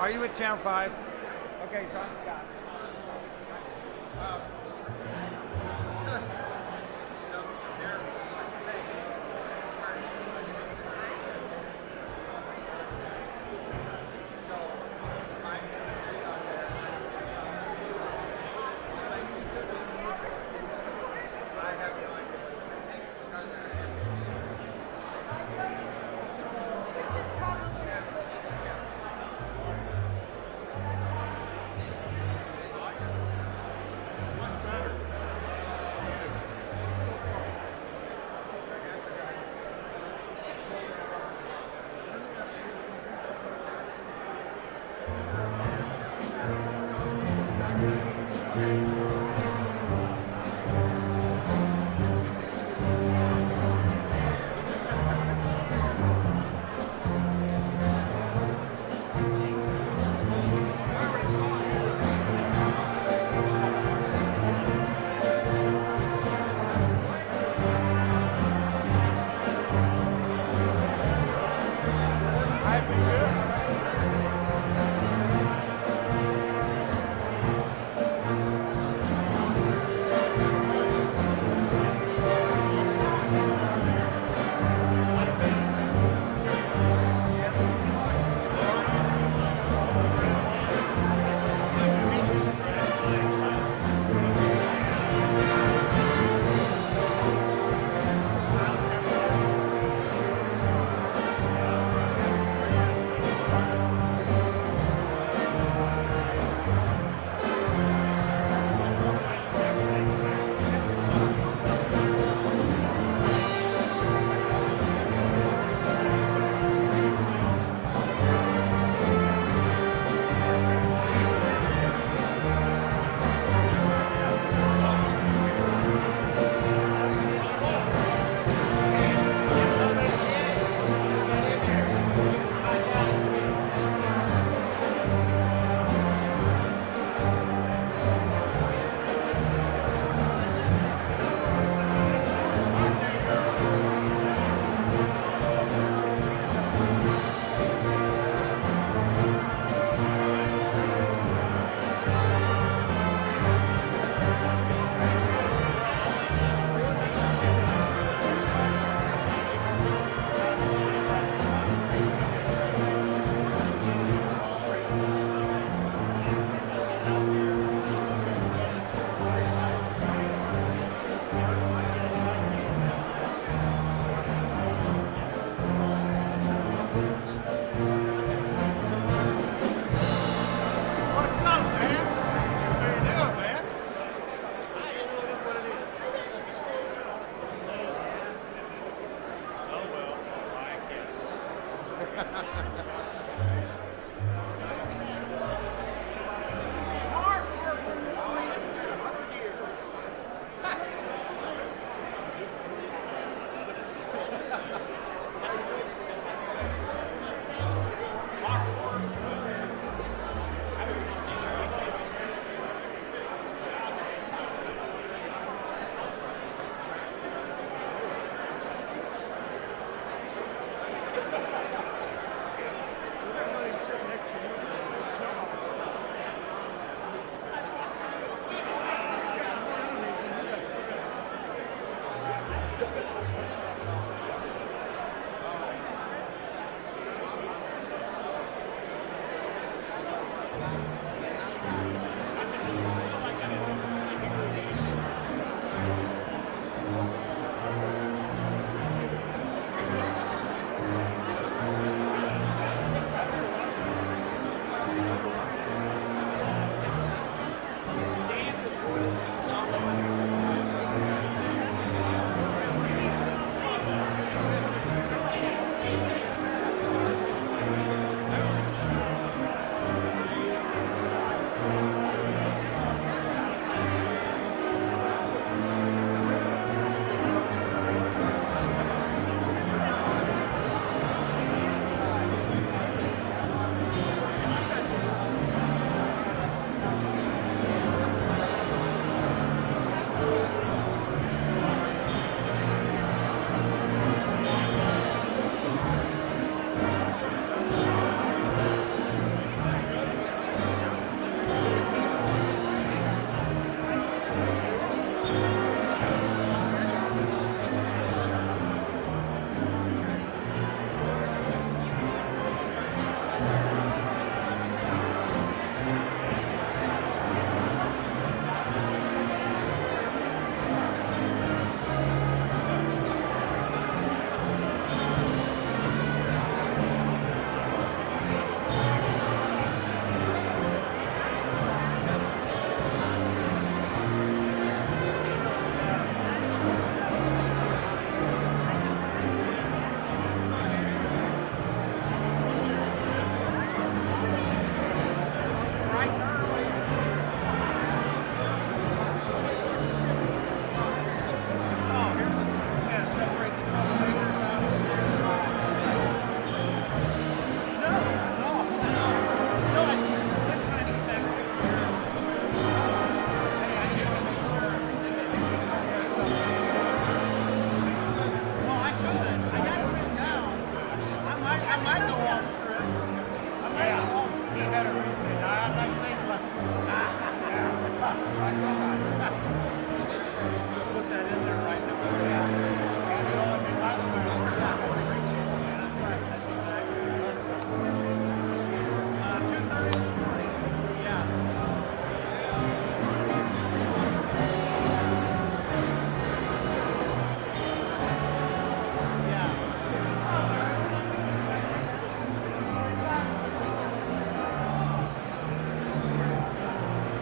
Are you with Channel 5? Okay, so I'm Scott.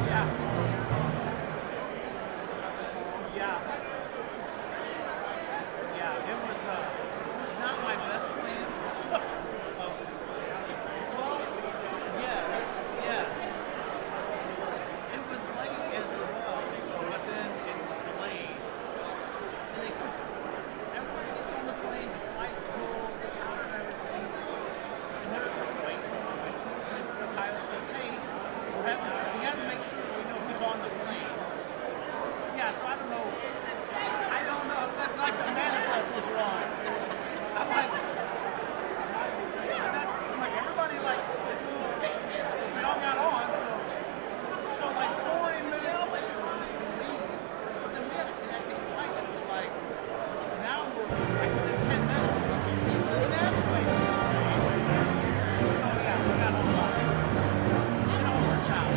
Yeah. Yeah. Yeah. It was not my best plan. Well, yes, yes. It was late as well, so but then it was delayed. And they could everybody gets on the plane, the flight's full, it's hot and everything. And they're waiting. And the pilot says, hey, we have to make sure we know who's on the plane. Yeah, so I don't know. I don't know. That like the manifest was wrong. I'm like, everybody like, we all got on, so like 40 minutes later, we leave. But then we had a connecting flight that was like, now we're like within 10 minutes. And that way, so yeah, we got on lots of it all worked out.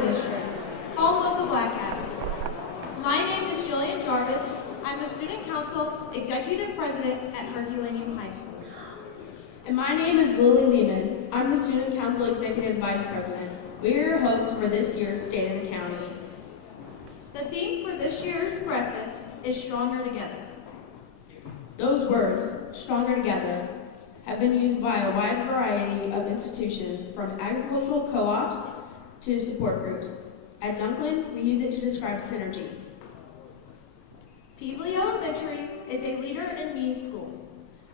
School District, home of the Black Hats. My name is Jillian Jarvis. I'm the Student Council Executive President at Herculaneum High School. And my name is Lily Lehman. I'm the Student Council Executive Vice President. We are your hosts for this year's State of the County. The theme for this year's breakfast is Stronger Together. Those words, stronger together, have been used by a wide variety of institutions, from agricultural co-ops to support groups. At Dunklin, we use it to describe synergy. Peevely Elementary is a leader in me school,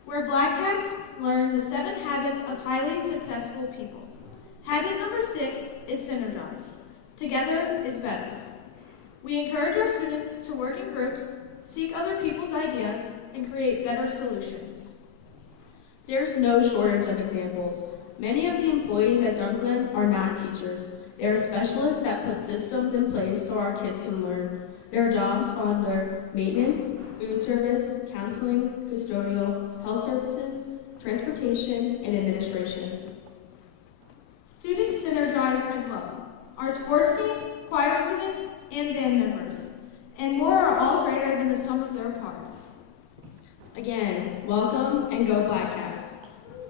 where Black Hats learn the 7 habits of highly successful people. Habit number 6 is synergize. Together is better. We encourage our students to work in groups, seek other people's ideas, and create better solutions. There's no shortage of examples. Many of the employees at Dunklin are not teachers. They are specialists that put systems in place so our kids can learn. Their jobs fall under maintenance, food service, counseling, custodial, health services, transportation, and administration. Students synergize as well. Our sports team, choir students, and band members, and more are all greater than the sum of their parts. Again, welcome and go Black Cats.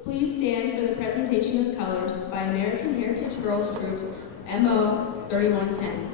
Please stand for the presentation of colors by American Heritage Girls Group's MO 3110.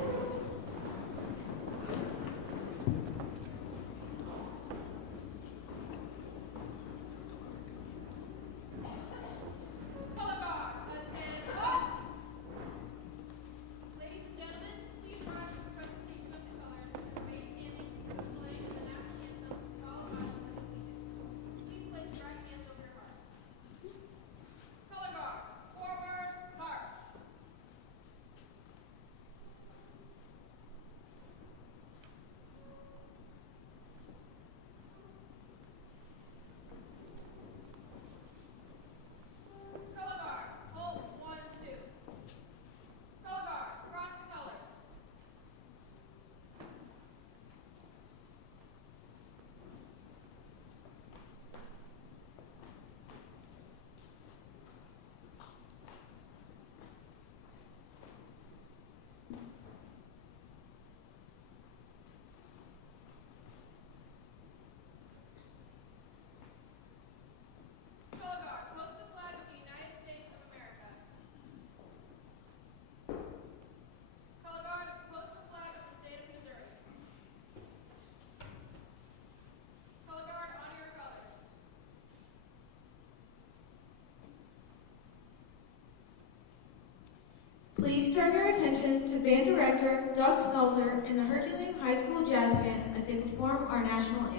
Please turn your attention to Band Director Doug Spelzer and the Herculaneum High School Jazz Band as they perform our national anthem.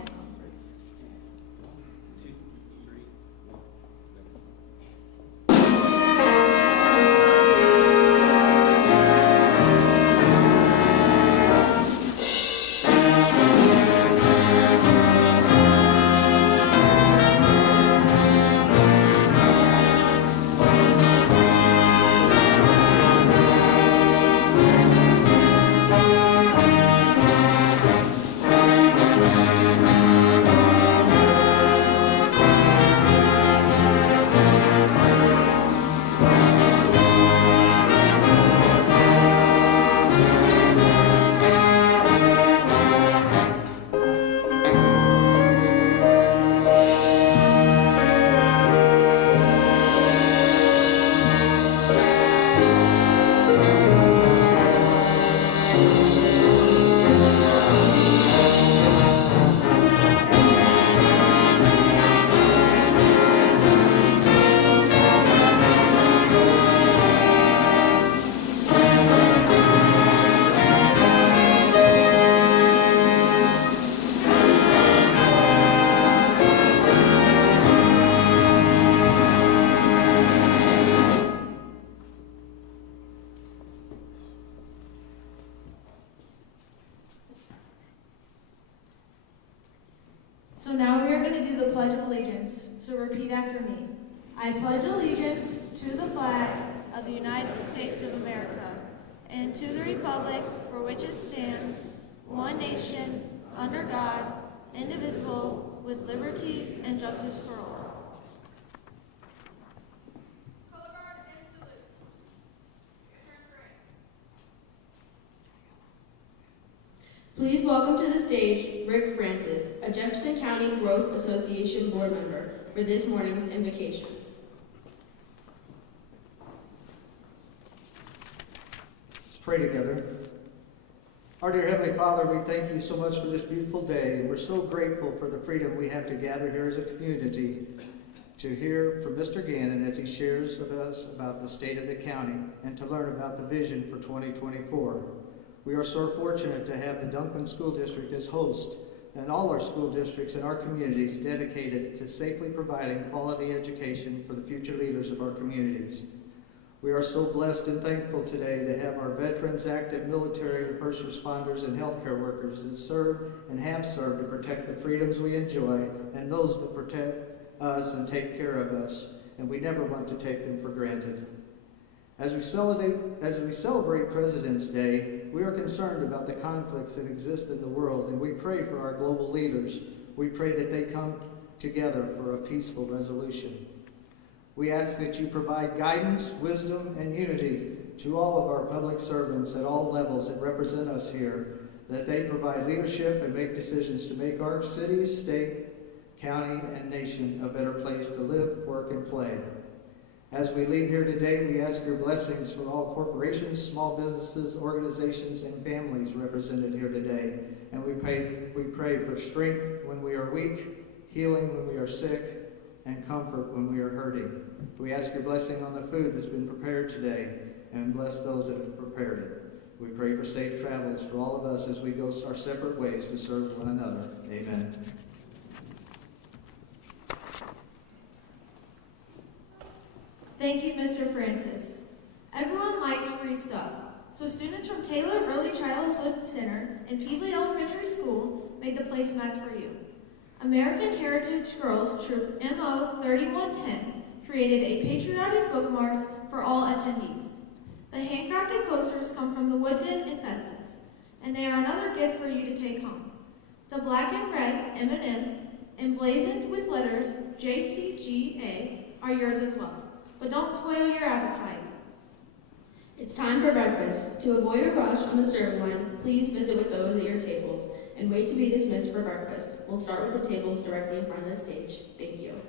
So now we are going to do the Pledge of Allegiance, so repeat after me. I pledge allegiance to the flag of the United States of America and to the republic for which it stands, one nation, under God, indivisible, with liberty and justice for all. Color guard and salute. Turn for ranks. Please welcome to the stage Rick Francis, a Jefferson County Growth Association board member, for this morning's invocation. Let's pray together. Our dear Heavenly Father, we thank you so much for this beautiful day, and we're so grateful for the freedom we have to gather here as a community to hear from Mr. Gannon as he shares with us about the state of the county and to learn about the vision for 2024. We are so fortunate to have the Dunklin School District as host and all our school districts and our communities dedicated to safely providing quality education for the future leaders of our communities. We are so blessed and thankful today to have our veterans, active military, and first responders, and healthcare workers that serve and have served to protect the freedoms we enjoy and those that protect us and take care of us, and we never want to take them for granted. As we celebrate President's Day, we are concerned about the conflicts that exist in the world, and we pray for our global leaders. We pray that they come together for a peaceful resolution. We ask that you provide guidance, wisdom, and unity to all of our public servants at all levels that represent us here, that they provide leadership and make decisions to make our city, state, county, and nation a better place to live, work, and play. As we leave here today, we ask your blessings for all corporations, small businesses, organizations, and families represented here today. And we pray for strength when we are weak, healing when we are sick, and comfort when we are hurting. We ask your blessing on the food that's been prepared today, and bless those that have prepared it. We pray for safe travels for all of us as we go our separate ways to serve one another. Amen. Thank you, Mr. Francis. Everyone likes free stuff, so students from Taylor Early Childhood Center and Peavey Elementary School made the placemats for you. American Heritage Girls Troop MO 3110 created a patriotic bookmarks for all attendees. The handcrafted coasters come from the Wood Den in Festus, and they are another gift for you to take home. The black and red M&Ms, emblazoned with letters JCGA, are yours as well. But don't spoil your appetite. It's time for breakfast. To avoid a rush on the serve line, please visit with those at your tables and wait to be dismissed for breakfast. We'll start with the tables directly in front of the stage. Thank you.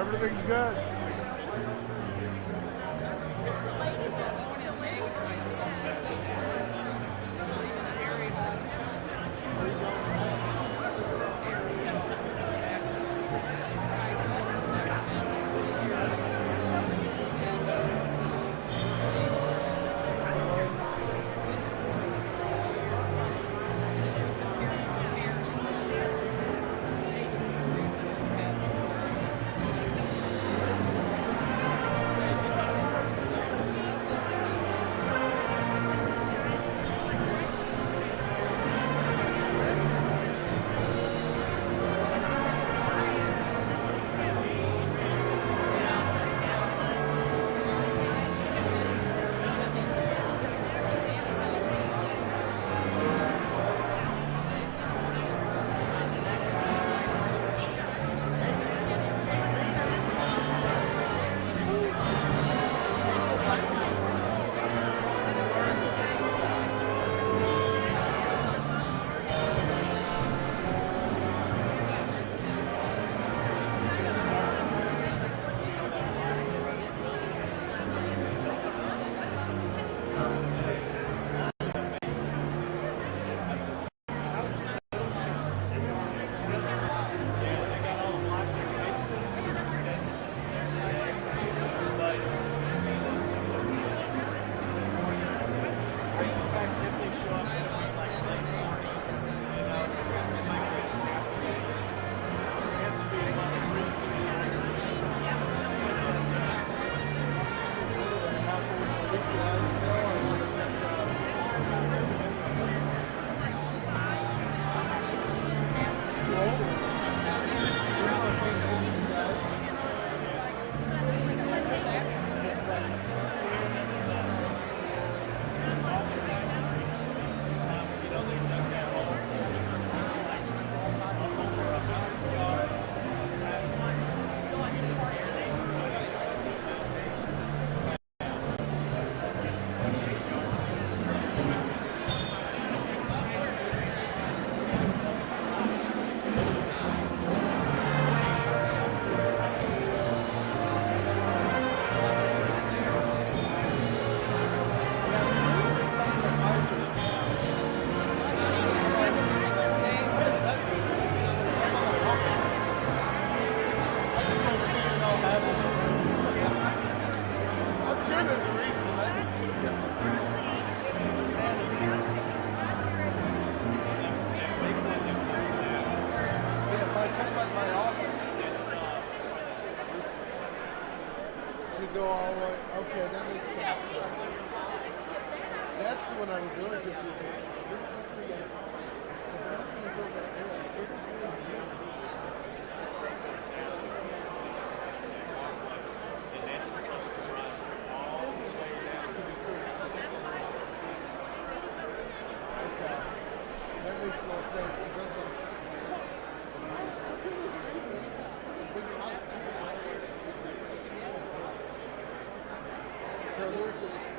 Everything's good. go all the way. Okay, that makes sense. That's when I was really confused. This is the bathroom's over there. That makes more sense. That's a big house. So there's a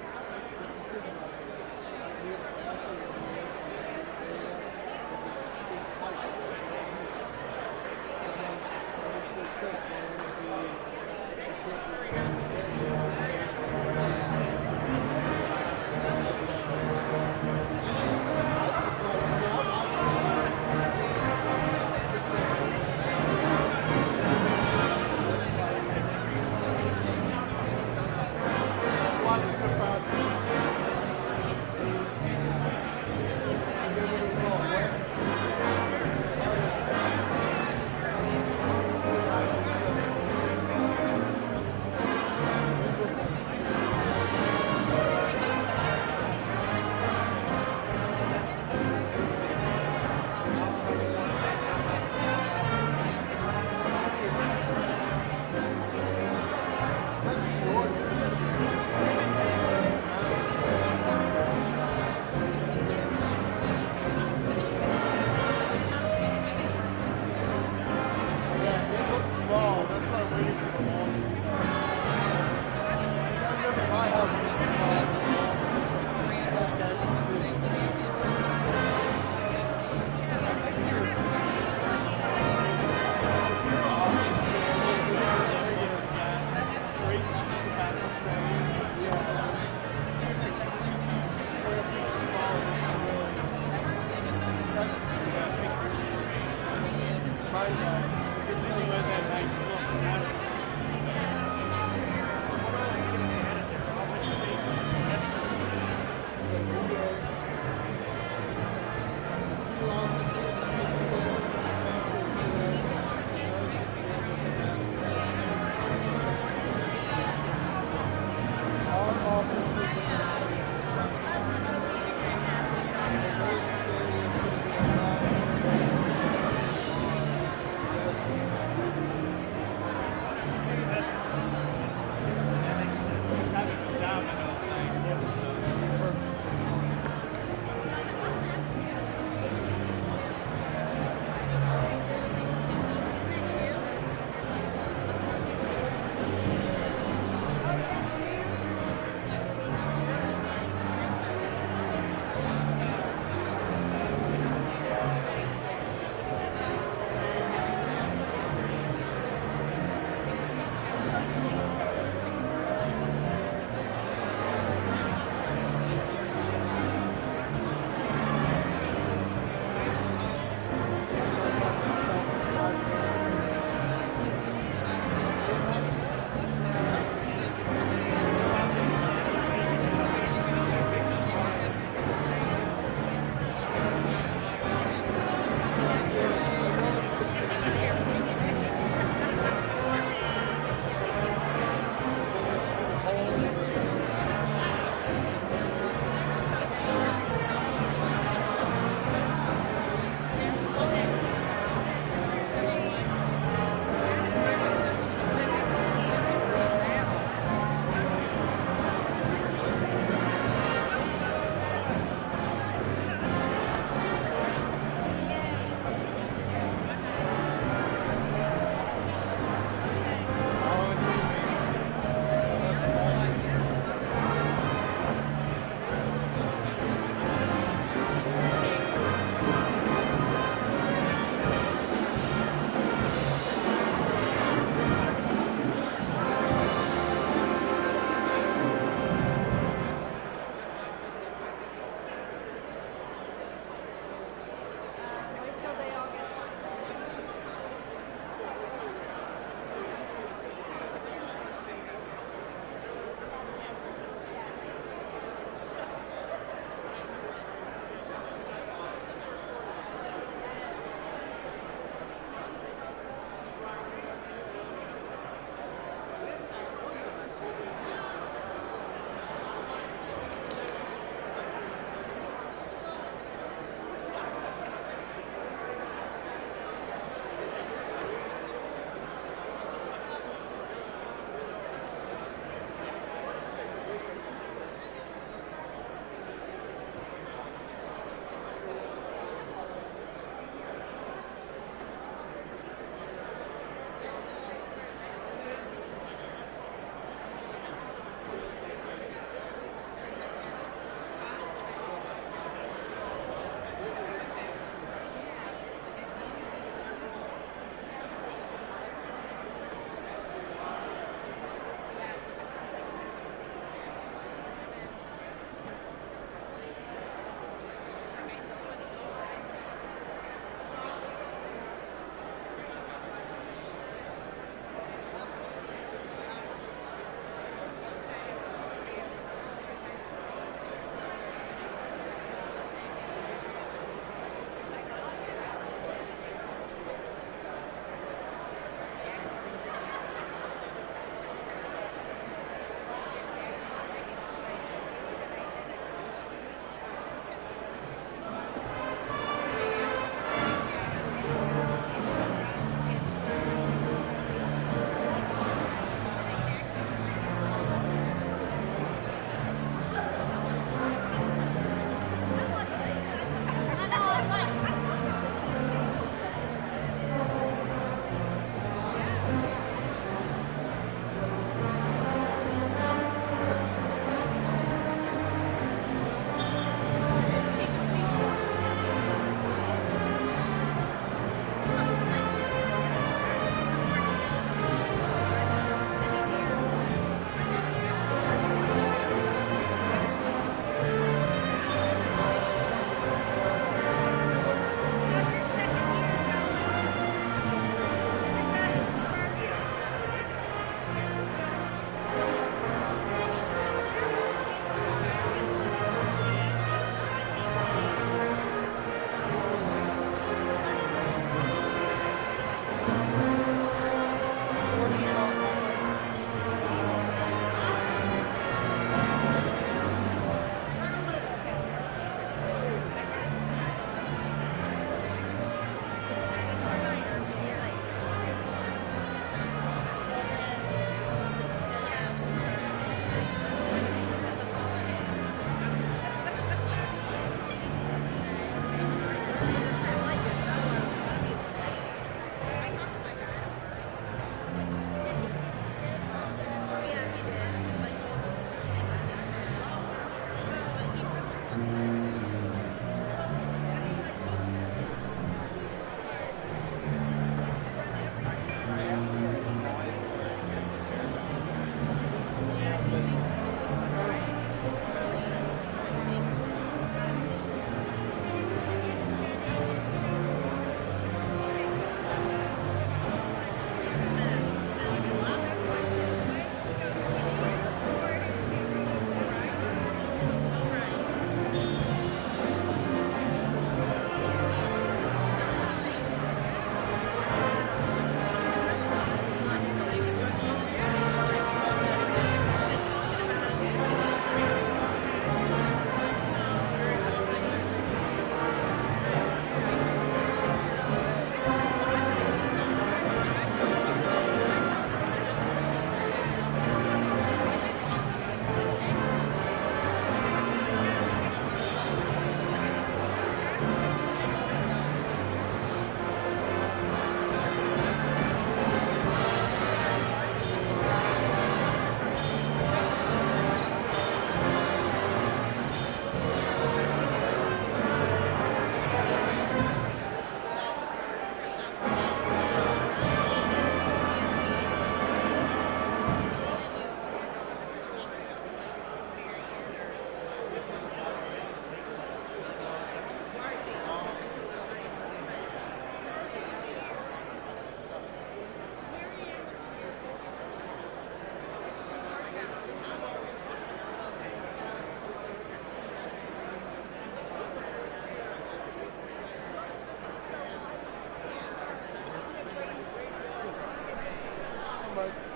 bud.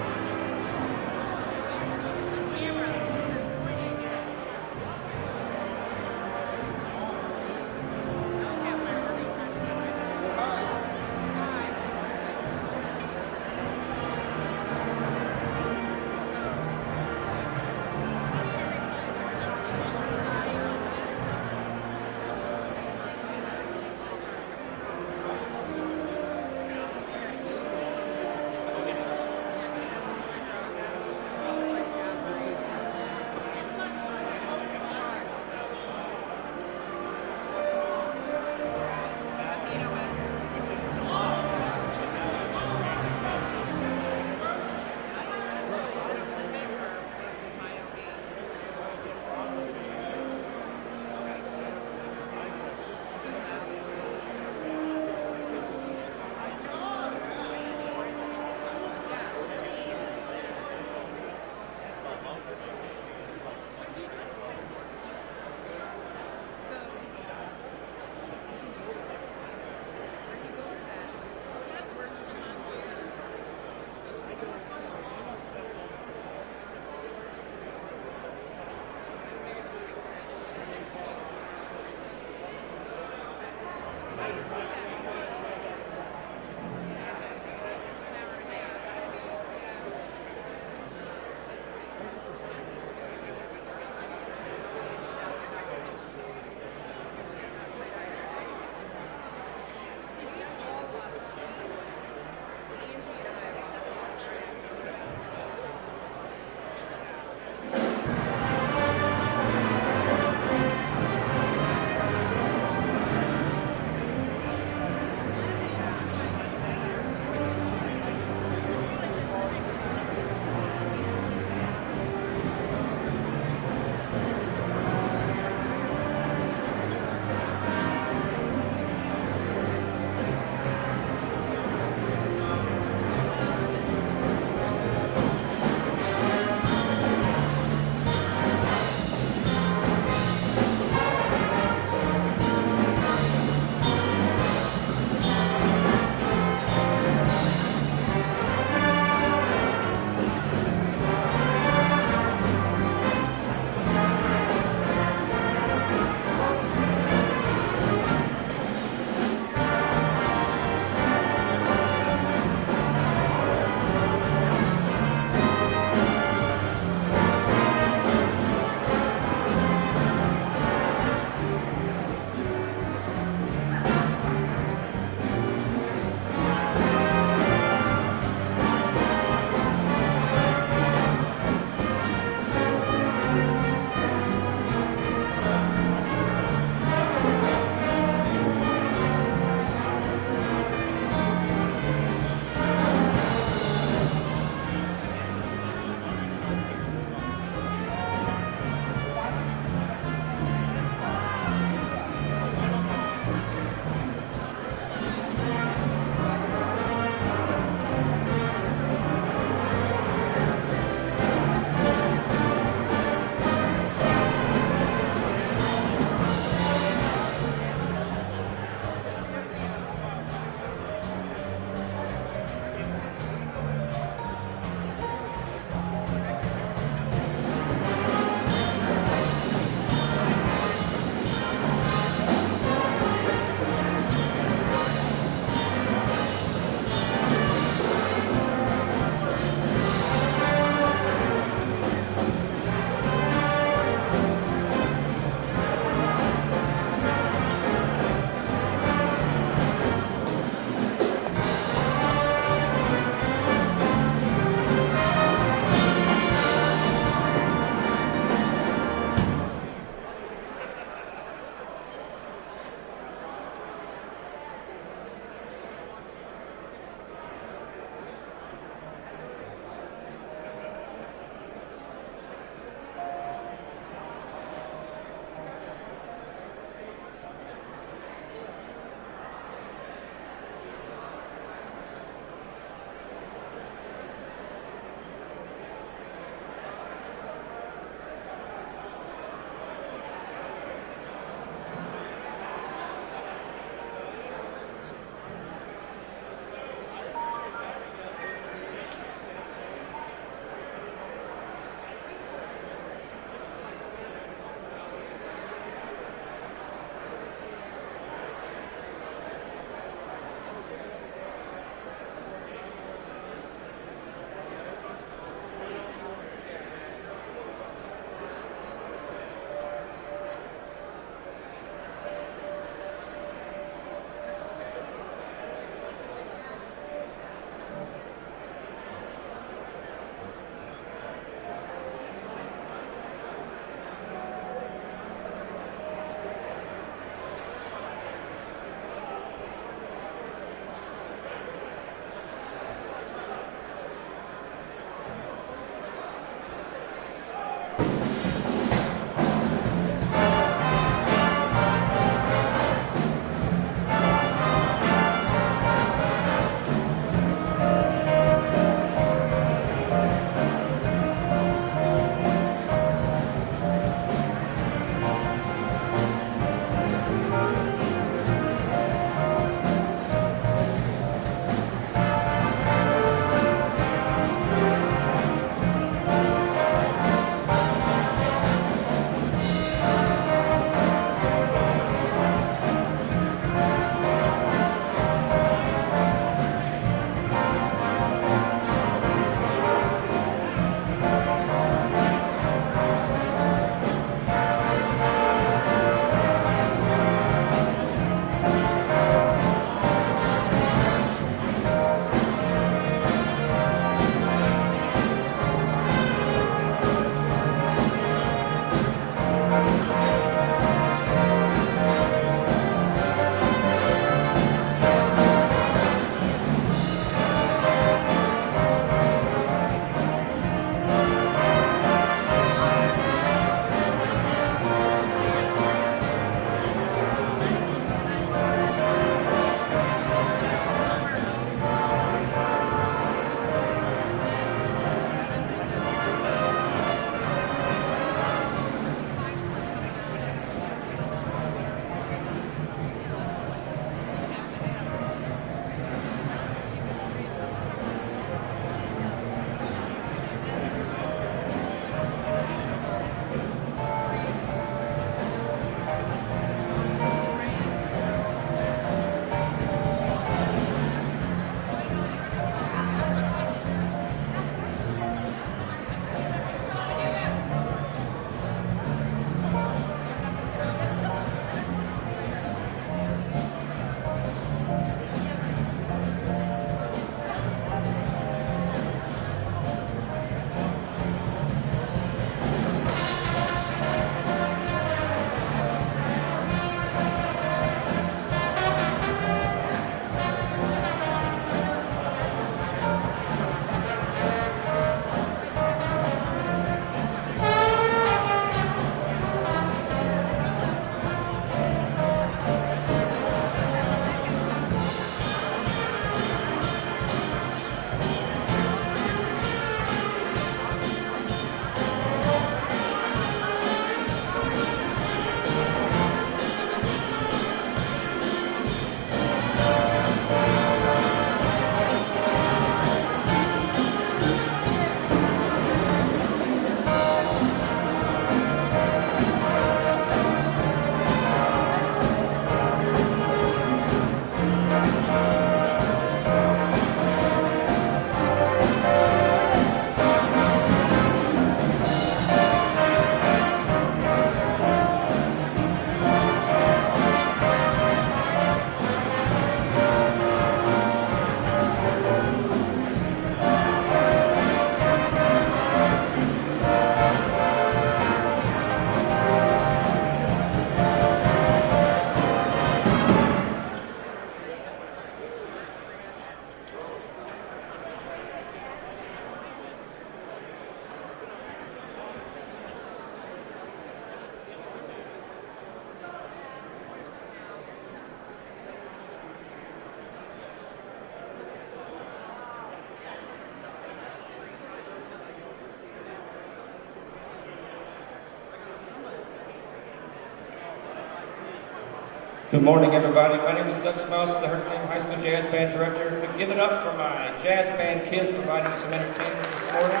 Good morning, everybody. My name is Doug Smouse, the Herculean High School Jazz Band Director. Give it up for my jazz band kids providing some entertainment this morning.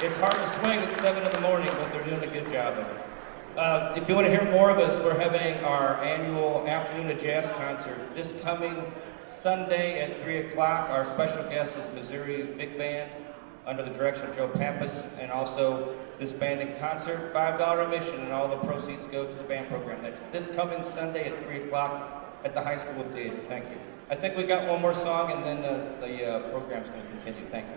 It's hard to swing at 7 in the morning, but they're doing a good job of it. If you want to hear more of us, we're having our annual Afternoon of Jazz concert this coming Sunday at 3 o'clock. Our special guest is Missouri Big Band under the direction of Joe Pappas, and also this band in concert, $5 admission, and all the proceeds go to the band program. That's this coming Sunday at 3 o'clock at the high school theater. Thank you. I think we got one more song, and then the program's going to continue. Thank you.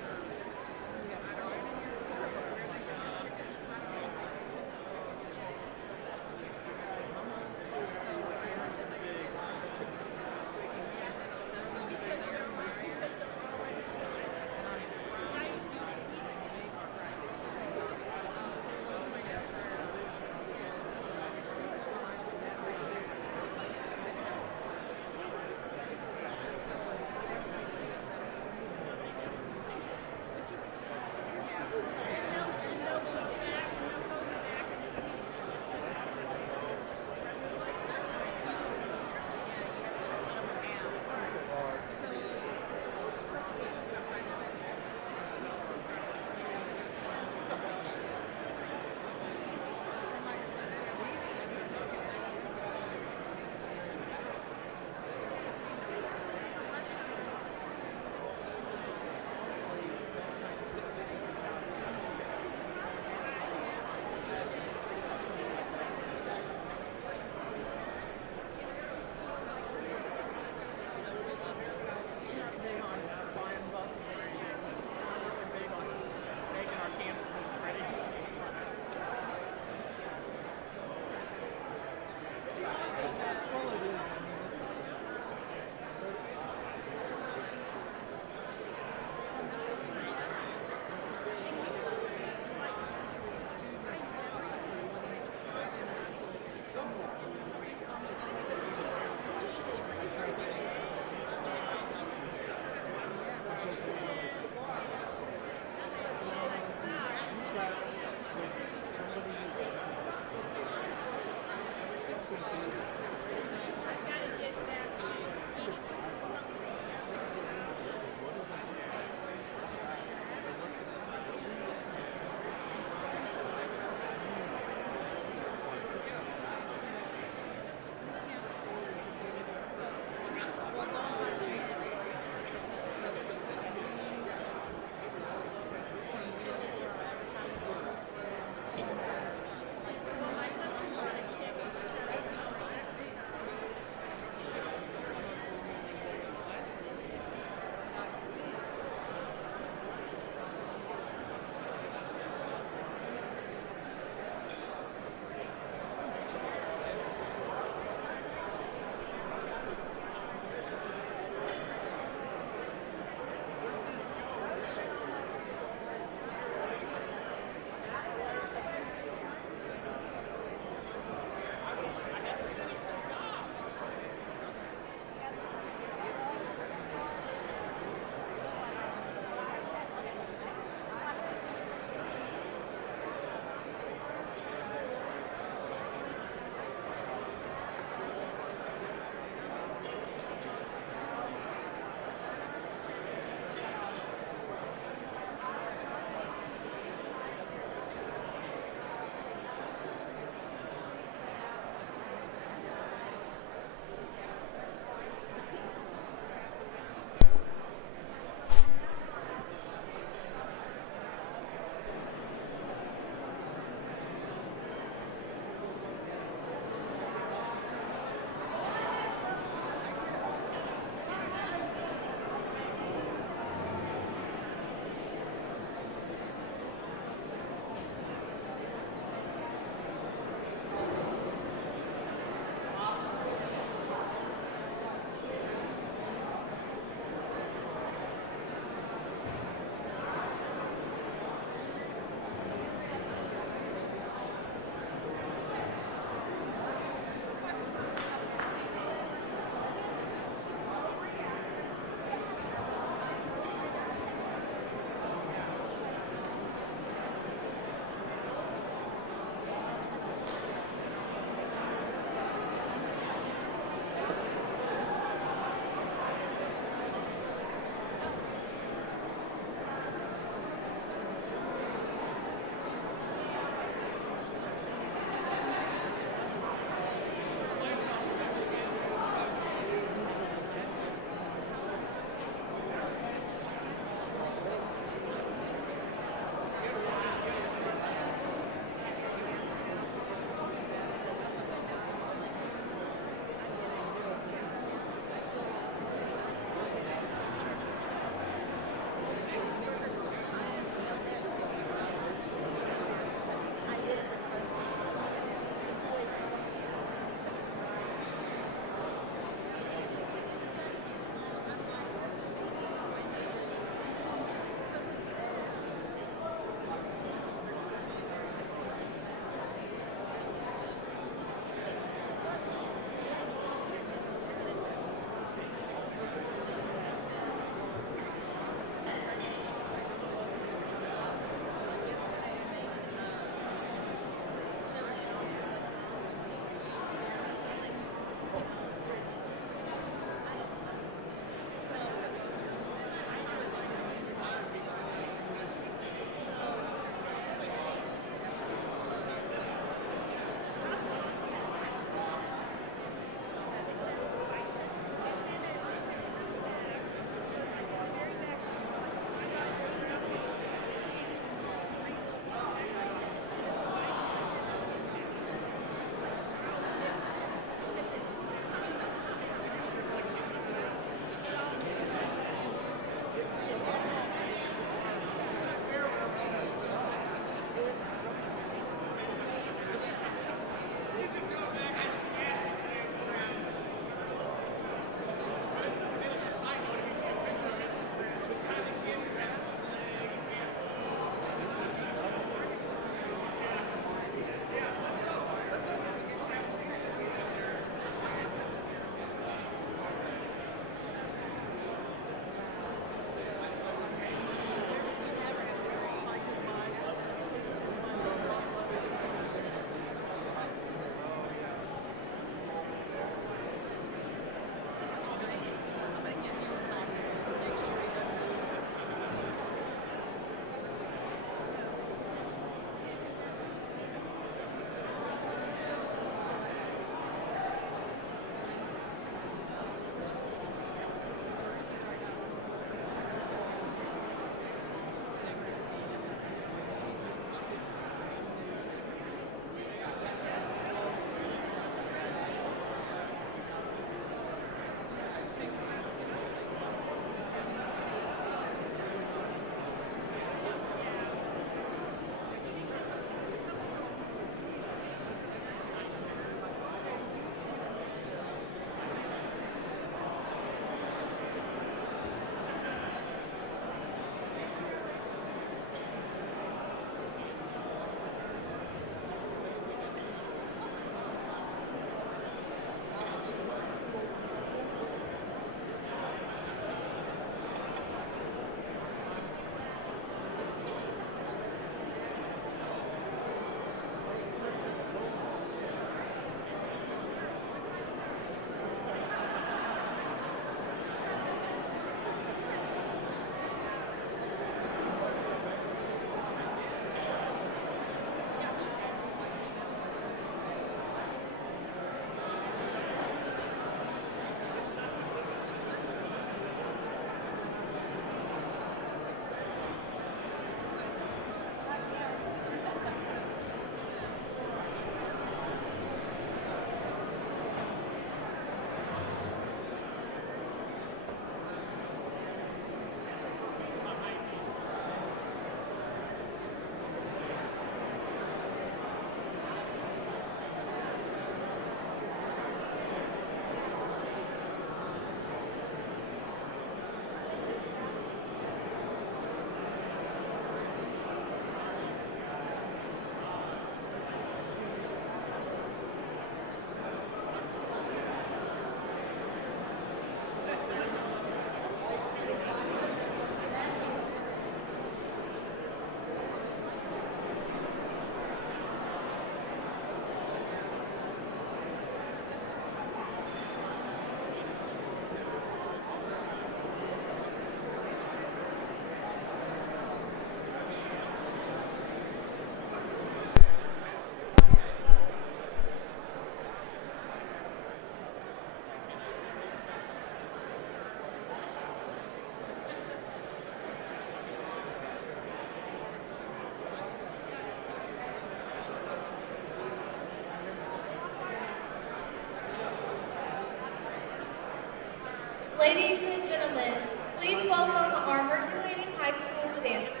Ladies and gentlemen, please welcome our Merculating High School dance team.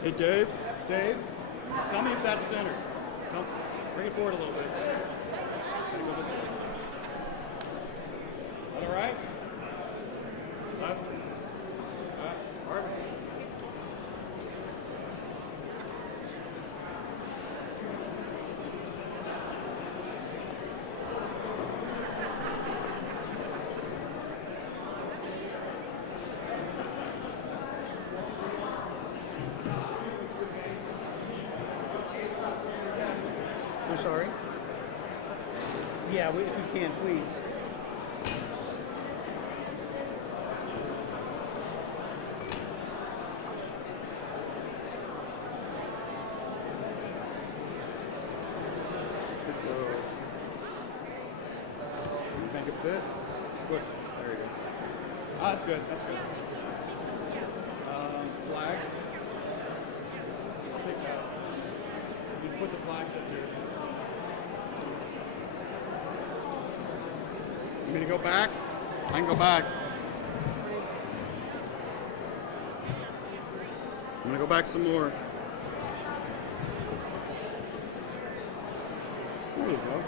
Hey, Dave, tell me if that's center. Come, bring it forward a little bit. Go this way. That all right? Left. Perfect. We're sorry? Yeah, if you can, please. You think it fit? Good. There you go. Ah, that's good. That's good. Flags. I'll take that. You can put the flags up here. You mean to go back? I can go back. I'm gonna go back some more. There you go.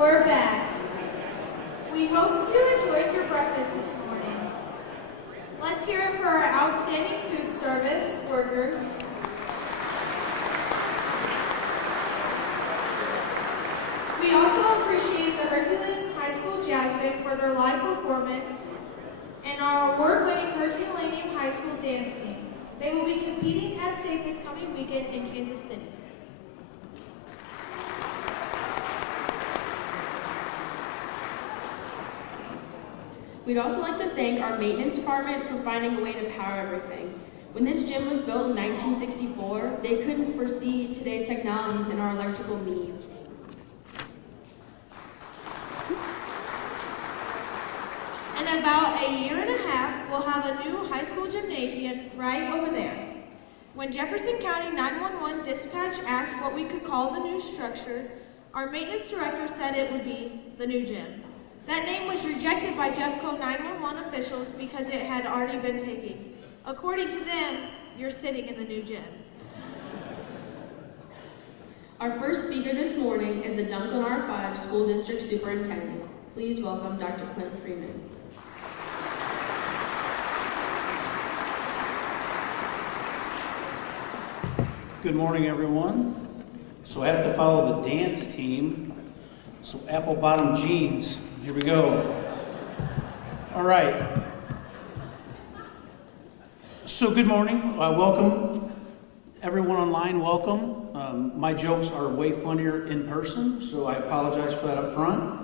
We're back. We hope you enjoyed your breakfast this morning. Let's hear it for our outstanding food service workers. We also appreciate the Herculaneum High School Jazz Band for their live performance and our award-winning Herculaneum High School dance team. They will be competing at state this coming weekend in Kansas City. We'd also like to thank our maintenance department for finding a way to power everything. When this gym was built in 1964, they couldn't foresee today's technologies and our electrical needs. In about a year and a half, we'll have a new high school gymnasium right over there. When Jefferson County 911 dispatch asked what we could call the new structure, our maintenance director said it would be the new gym. That name was rejected by Jeffco 911 officials because it had already been taken. According to them, you're sitting in the new gym. Our first speaker this morning is the Dunklin R5 School District Superintendent. Please welcome Dr. Clint Freeman. Good morning, everyone. So I have to follow the dance team. So apple bottom jeans. Here we go. All right. So good morning. Welcome. Everyone online, welcome. My jokes are way funnier in person, so I apologize for that up front.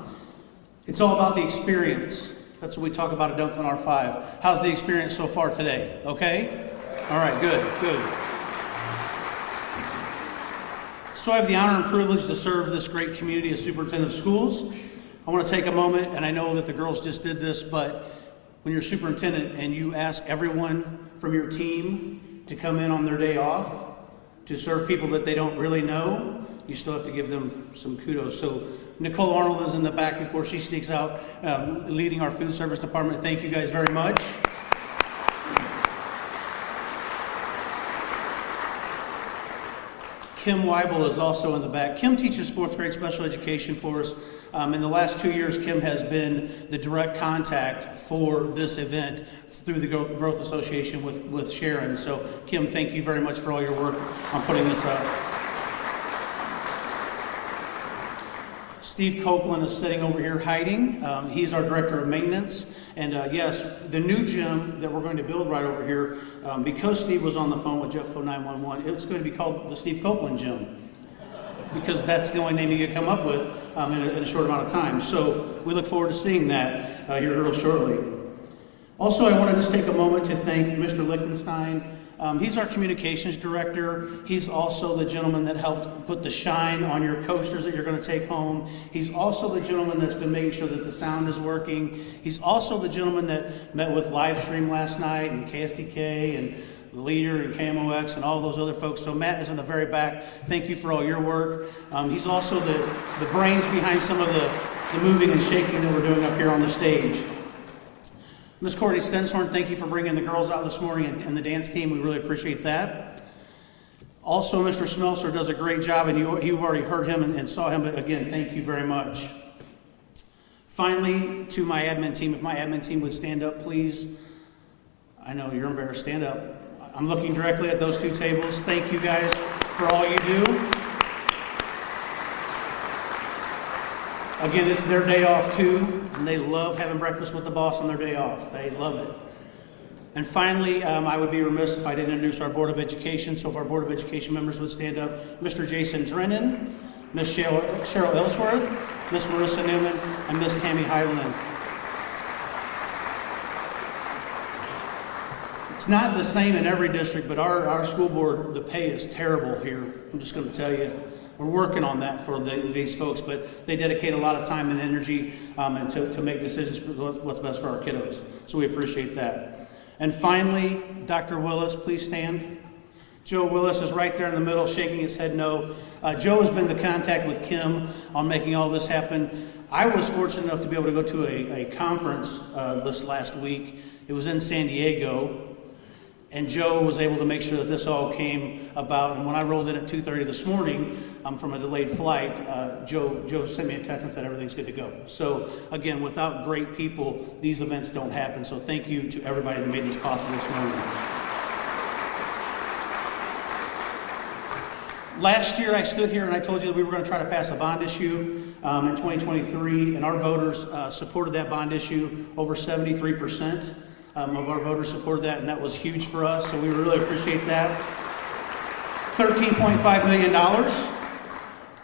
It's all about the experience. That's what we talk about at Dunklin R5. How's the experience so far today? Okay? All right, good. So I have the honor and privilege to serve this great community as superintendent of schools. I want to take a moment, and I know that the girls just did this, but when you're superintendent and you ask everyone from your team to come in on their day off to serve people that they don't really know, you still have to give them some kudos. So Nicole Arnold is in the back before she sneaks out, leading our food service department. Thank you guys very much. Kim Weibel is also in the back. Kim teaches 4th grade special education for us. In the last 2 years, Kim has been the direct contact for this event through the Growth Association with Sharon. So Kim, thank you very much for all your work on putting this up. Steve Copeland is sitting over here hiding. He's our director of maintenance. And yes, the new gym that we're going to build right over here, because Steve was on the phone with Jeffco 911, it's going to be called the Steve Copeland Gym, because that's the only name you could come up with in a short amount of time. So we look forward to seeing that here real shortly. Also, I want to just take a moment to thank Mr. Lichtenstein. He's our communications director. He's also the gentleman that helped put the shine on your coasters that you're going to take home. He's also the gentleman that's been making sure that the sound is working. He's also the gentleman that met with Livestream last night and KSDK and the Leader and KMOX and all those other folks. So Matt is in the very back. Thank you for all your work. He's also the brains behind some of the moving and shaking that we're doing up here on the stage. Ms. Courtney Stenshorn, thank you for bringing the girls out this morning and the dance team. We really appreciate that. Also, Mr. Smelser does a great job, and you've already heard him and saw him, but again, thank you very much. Finally, to my admin team, if my admin team would stand up, please. I know you're embarrassed, stand up. I'm looking directly at those two tables. Thank you guys for all you do. Again, it's their day off too, and they love having breakfast with the boss on their day off. They love it. And finally, I would be remiss if I didn't introduce our Board of Education. So if our Board of Education members would stand up, Mr. Jason Drennan, Ms. Cheryl Ellsworth, Ms. Marissa Newman, and Ms. Tammy Hyland. It's not the same in every district, but our school board, the pay is terrible here. I'm just going to tell you. We're working on that for these folks, but they dedicate a lot of time and energy and to make decisions for what's best for our kiddos. So we appreciate that. And finally, Dr. Willis, please stand. Joe Willis is right there in the middle, shaking his head no. Joe has been the contact with Kim on making all this happen. I was fortunate enough to be able to go to a conference this last week. It was in San Diego. And Joe was able to make sure that this all came about. And when I rolled in at 2:30 this morning from a delayed flight, Joe sent me a text and said everything's good to go. So again, without great people, these events don't happen. So thank you to everybody that made this possible this morning. Last year I stood here and I told you that we were going to try to pass a bond issue in 2023, and our voters supported that bond issue. Over 73% of our voters supported that, and that was huge for us, so we really appreciate that. $13.5 million,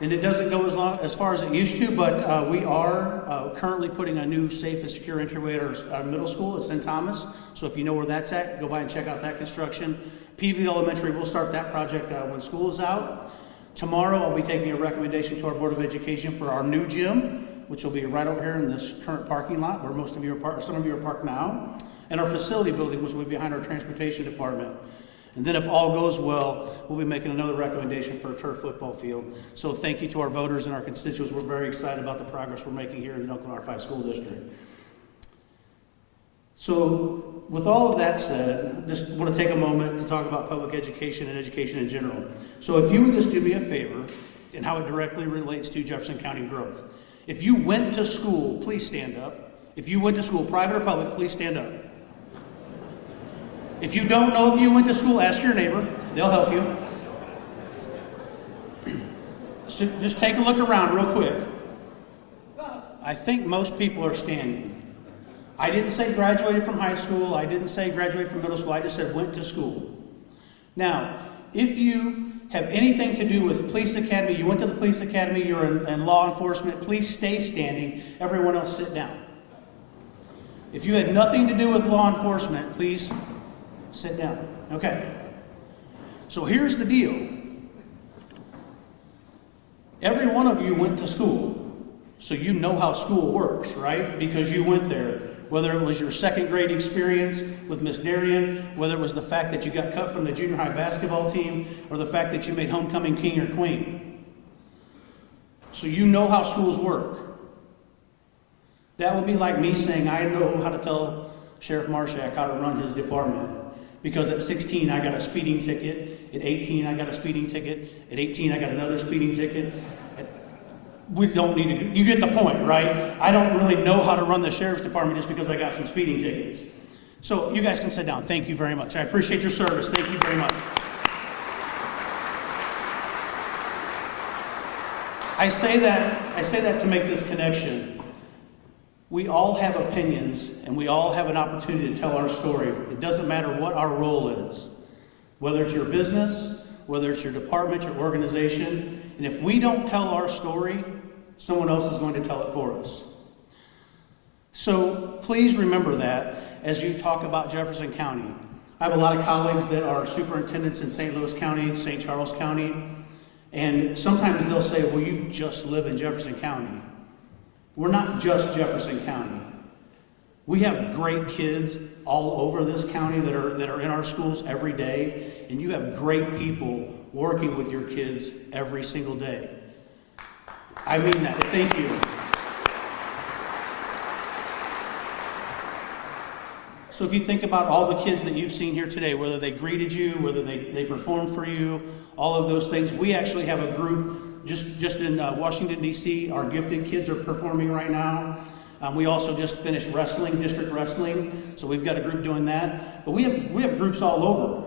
and it doesn't go as far as it used to, but we are currently putting a new safe and secure entryway at our middle school at St. Thomas, so if you know where that's at, go by and check out that construction. PV Elementary, we'll start that project when school is out. Tomorrow I'll be taking a recommendation to our Board of Education for our new gym, which will be right over here in this current parking lot where most of you are parked, some of you are parked now, and our facility building, which will be behind our transportation department. And then if all goes well, we'll be making another recommendation for a turf football field. So thank you to our voters and our constituents. We're very excited about the progress we're making here in the Oakland R5 School District. So with all of that said, just want to take a moment to talk about public education and education in general. So if you would just do me a favor and how it directly relates to Jefferson County growth. If you went to school, please stand up. If you went to school, private or public, please stand up. If you don't know if you went to school, ask your neighbor. They'll help you. So just take a look around real quick. I think most people are standing. I didn't say graduated from high school. I didn't say graduated from middle school. I just said went to school. Now, if you have anything to do with police academy, you went to the police academy, you're in law enforcement, please stay standing. Everyone else sit down. If you had nothing to do with law enforcement, please sit down. Okay. So here's the deal. Every one of you went to school, so you know how school works, right? Because you went there. Whether it was your second grade experience with Miss Darian, whether it was the fact that you got cut from the junior high basketball team, or the fact that you made homecoming king or queen. So you know how schools work. That would be like me saying I know how to tell Sheriff Marshak how to run his department. Because at 16 I got a speeding ticket, at 18 I got a speeding ticket, at 18 I got another speeding ticket. We don't need to, you get the point, right? I don't really know how to run the sheriff's department just because I got some speeding tickets. So you guys can sit down. Thank you very much. I appreciate your service. Thank you very much. I say that to make this connection. We all have opinions and we all have an opportunity to tell our story. It doesn't matter what our role is, whether it's your business, whether it's your department, your organization. And if we don't tell our story, someone else is going to tell it for us. So please remember that as you talk about Jefferson County. I have a lot of colleagues that are superintendents in St. Louis County, St. Charles County, and sometimes they'll say, well, you just live in Jefferson County. We're not just Jefferson County. We have great kids all over this county that are in our schools every day, and you have great people working with your kids every single day. I mean that. Thank you. So if you think about all the kids that you've seen here today, whether they greeted you, whether they performed for you, all of those things, we actually have a group just in Washington, D.C. Our gifted kids are performing right now. We also just finished wrestling, district wrestling, so we've got a group doing that. But we have groups all over,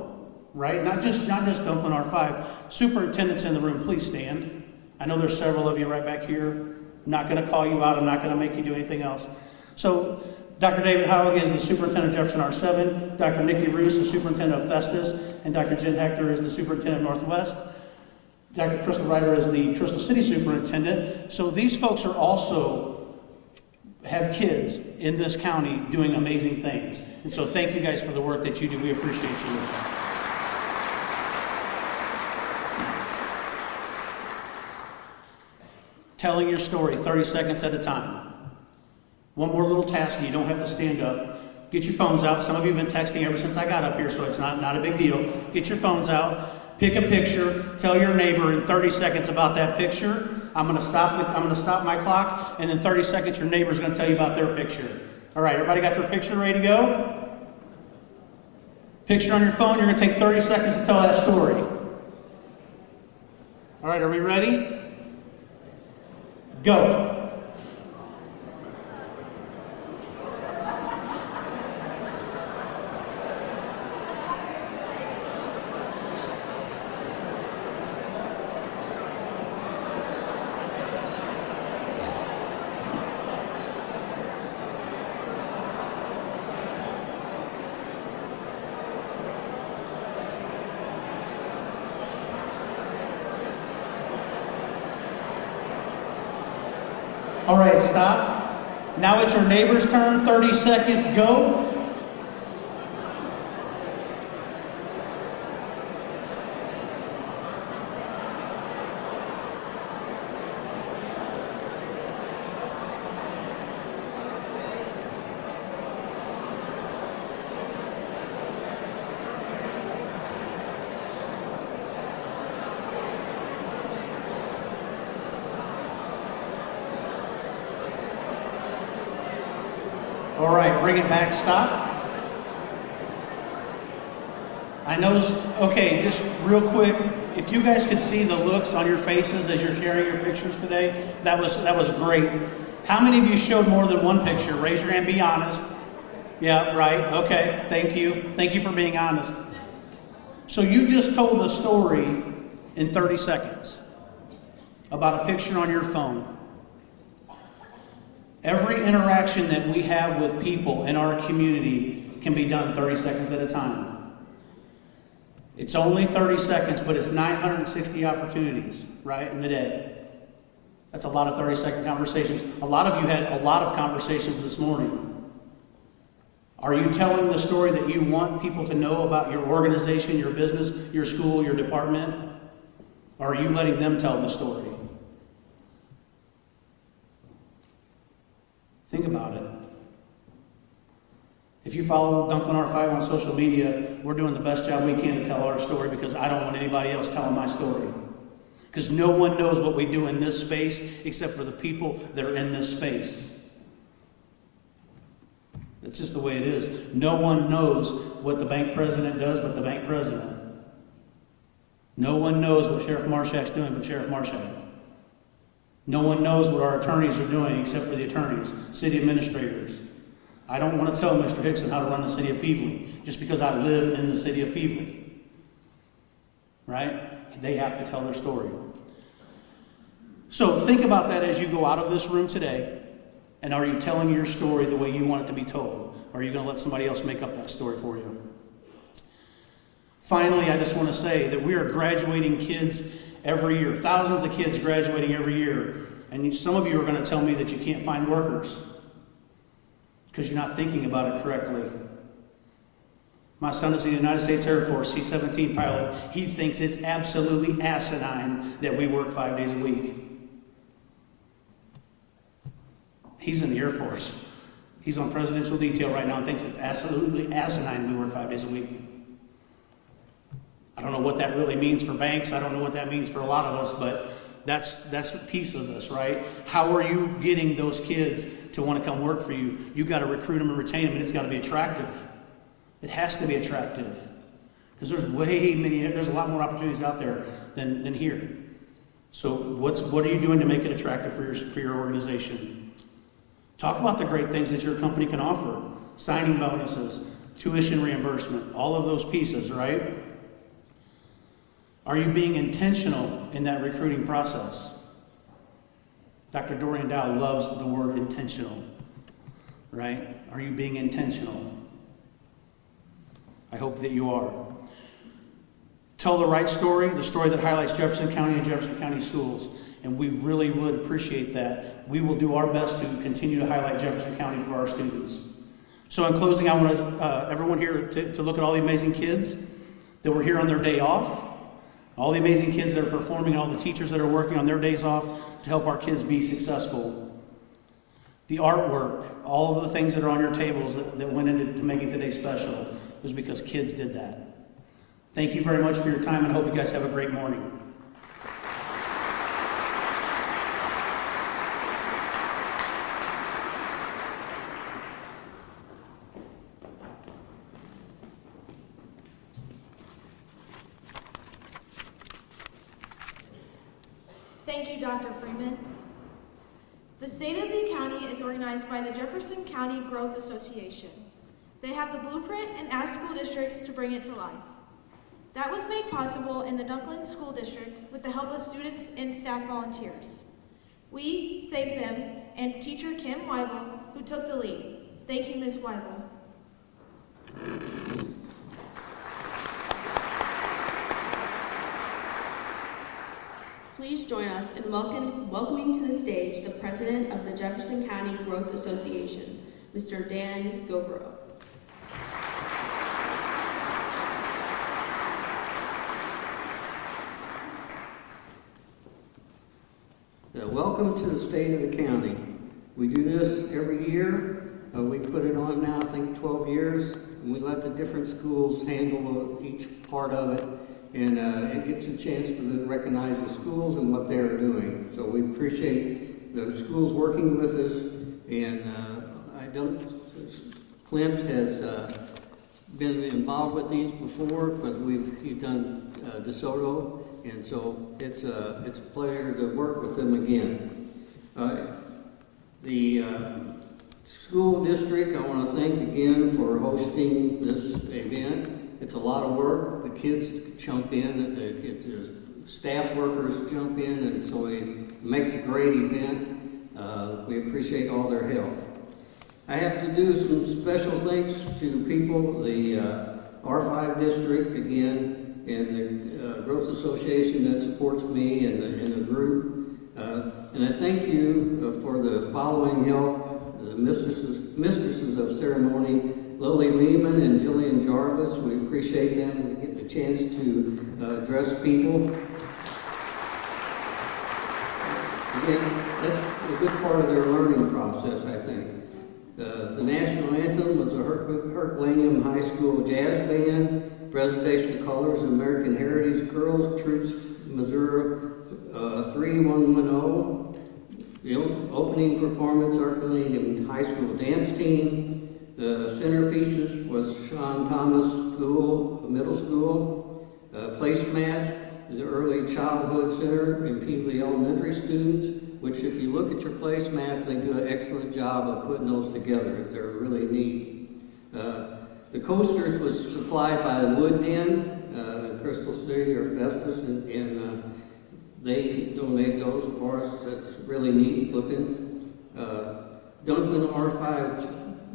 right? Not just Dunklin R5. Superintendents in the room, please stand. I know there's several of you right back here. I'm not going to call you out. I'm not going to make you do anything else. So Dr. David Howig is the superintendent of Jefferson R7. Dr. Nikki Roos, the superintendent of Festus. And Dr. Jen Hector is the superintendent of Northwest. Dr. Crystal Ryder is the Crystal City superintendent. So these folks are also have kids in this county doing amazing things. And so thank you guys for the work that you do. We appreciate you. Telling your story 30 seconds at a time. One more little task, and you don't have to stand up. Get your phones out. Some of you have been texting ever since I got up here, so it's not a big deal. Get your phones out. Pick a picture. Tell your neighbor in 30 seconds about that picture. I'm going to stop my clock, and in 30 seconds, your neighbor's going to tell you about their picture. All right, everybody got their picture ready to go? Picture on your phone, you're going to take 30 seconds to tell that story. All right, are we ready? Go. All right, stop. Now it's your neighbor's turn. 30 seconds, go. All right, bring it back, stop. I noticed, okay, just real quick, if you guys could see the looks on your faces as you're sharing your pictures today, that was great. How many of you showed more than one picture? Raise your hand, be honest. Yeah, right, okay, thank you. Thank you for being honest. So you just told a story in 30 seconds about a picture on your phone. Every interaction that we have with people in our community can be done 30 seconds at a time. It's only 30 seconds, but it's 960 opportunities, right, in the day. That's a lot of 30-second conversations. A lot of you had a lot of conversations this morning. Are you telling the story that you want people to know about your organization, your business, your school, your department? Or are you letting them tell the story? Think about it. If you follow Dunklin R5 on social media, we're doing the best job we can to tell our story because I don't want anybody else telling my story. Because no one knows what we do in this space except for the people that are in this space. It's just the way it is. No one knows what the bank president does but the bank president. No one knows what Sheriff Marshak's doing but Sheriff Marshak. No one knows what our attorneys are doing except for the attorneys, city administrators. I don't want to tell Mr. Hickson how to run the city of Peevely just because I live in the city of Peevely. Right? They have to tell their story. So think about that as you go out of this room today. And are you telling your story the way you want it to be told? Or are you going to let somebody else make up that story for you? Finally, I just want to say that we are graduating kids every year. Thousands of kids graduating every year. And some of you are going to tell me that you can't find workers because you're not thinking about it correctly. My son is in the United States Air Force, C-17 pilot. He thinks it's absolutely asinine that we work 5 days a week. He's in the Air Force. He's on presidential detail right now and thinks it's absolutely asinine we work 5 days a week. I don't know what that really means for banks. I don't know what that means for a lot of us, but that's a piece of this, right? How are you getting those kids to want to come work for you? You've got to recruit them and retain them, and it's got to be attractive. It has to be attractive. Because there's a lot more opportunities out there than here. So what are you doing to make it attractive for your organization? Talk about the great things that your company can offer. Signing bonuses, tuition reimbursement, all of those pieces, right? Are you being intentional in that recruiting process? Dr. Dorian Dow loves the word intentional, right? Are you being intentional? I hope that you are. Tell the right story, the story that highlights Jefferson County and Jefferson County schools, and we really would appreciate that. We will do our best to continue to highlight Jefferson County for our students. So in closing, I want everyone here to look at all the amazing kids that were here on their day off. All the amazing kids that are performing, all the teachers that are working on their days off to help our kids be successful. The artwork, all of the things that are on your tables that went into making today special was because kids did that. Thank you very much for your time and I hope you guys have a great morning. Thank you, Dr. Freeman. The State of the County is organized by the Jefferson County Growth Association. They have the blueprint and ask school districts to bring it to life. That was made possible in the Dunklin School District with the help of students and staff volunteers. We thank them and teacher Kim Weibel, who took the lead. Thank you, Ms. Weibel. Please join us in welcoming to the stage the President of the Jefferson County Growth Association, Mr. Dan Govero. Welcome to the State of the County. We do this every year. We put it on now, I think, 12 years, and we let the different schools handle each part of it, and it gets a chance to recognize the schools and what they're doing. So we appreciate the schools working with us, and Clint has been involved with these before because he's done DeSoto, and so it's a pleasure to work with them again. The school district, I want to thank again for hosting this event. It's a lot of work. The kids jump in, the staff workers jump in, and so it makes a great event. We appreciate all their help. I have to do some special thanks to people, the R5 district again, and the Growth Association that supports me and the group. And I thank you for the following help, the mistresses of ceremony, Lily Lehman and Jillian Jarvis. We appreciate them getting a chance to address people. Again, that's a good part of their learning process, I think. The national anthem was the Herculaneum High School Jazz Band, Presentation of Colors, American Heritage Girls Troops, Missouri 3110. The opening performance, Herculaneum High School Dance Team. The centerpieces was Sean Thomas School, Middle School. Placemats, the Early Childhood Center and Peavey Elementary students, which if you look at your placemats, they do an excellent job of putting those together. They're really neat. The coasters was supplied by the Wood Den in Crystal City or Festus, and they donate those for us. That's really neat looking. Dunklin R5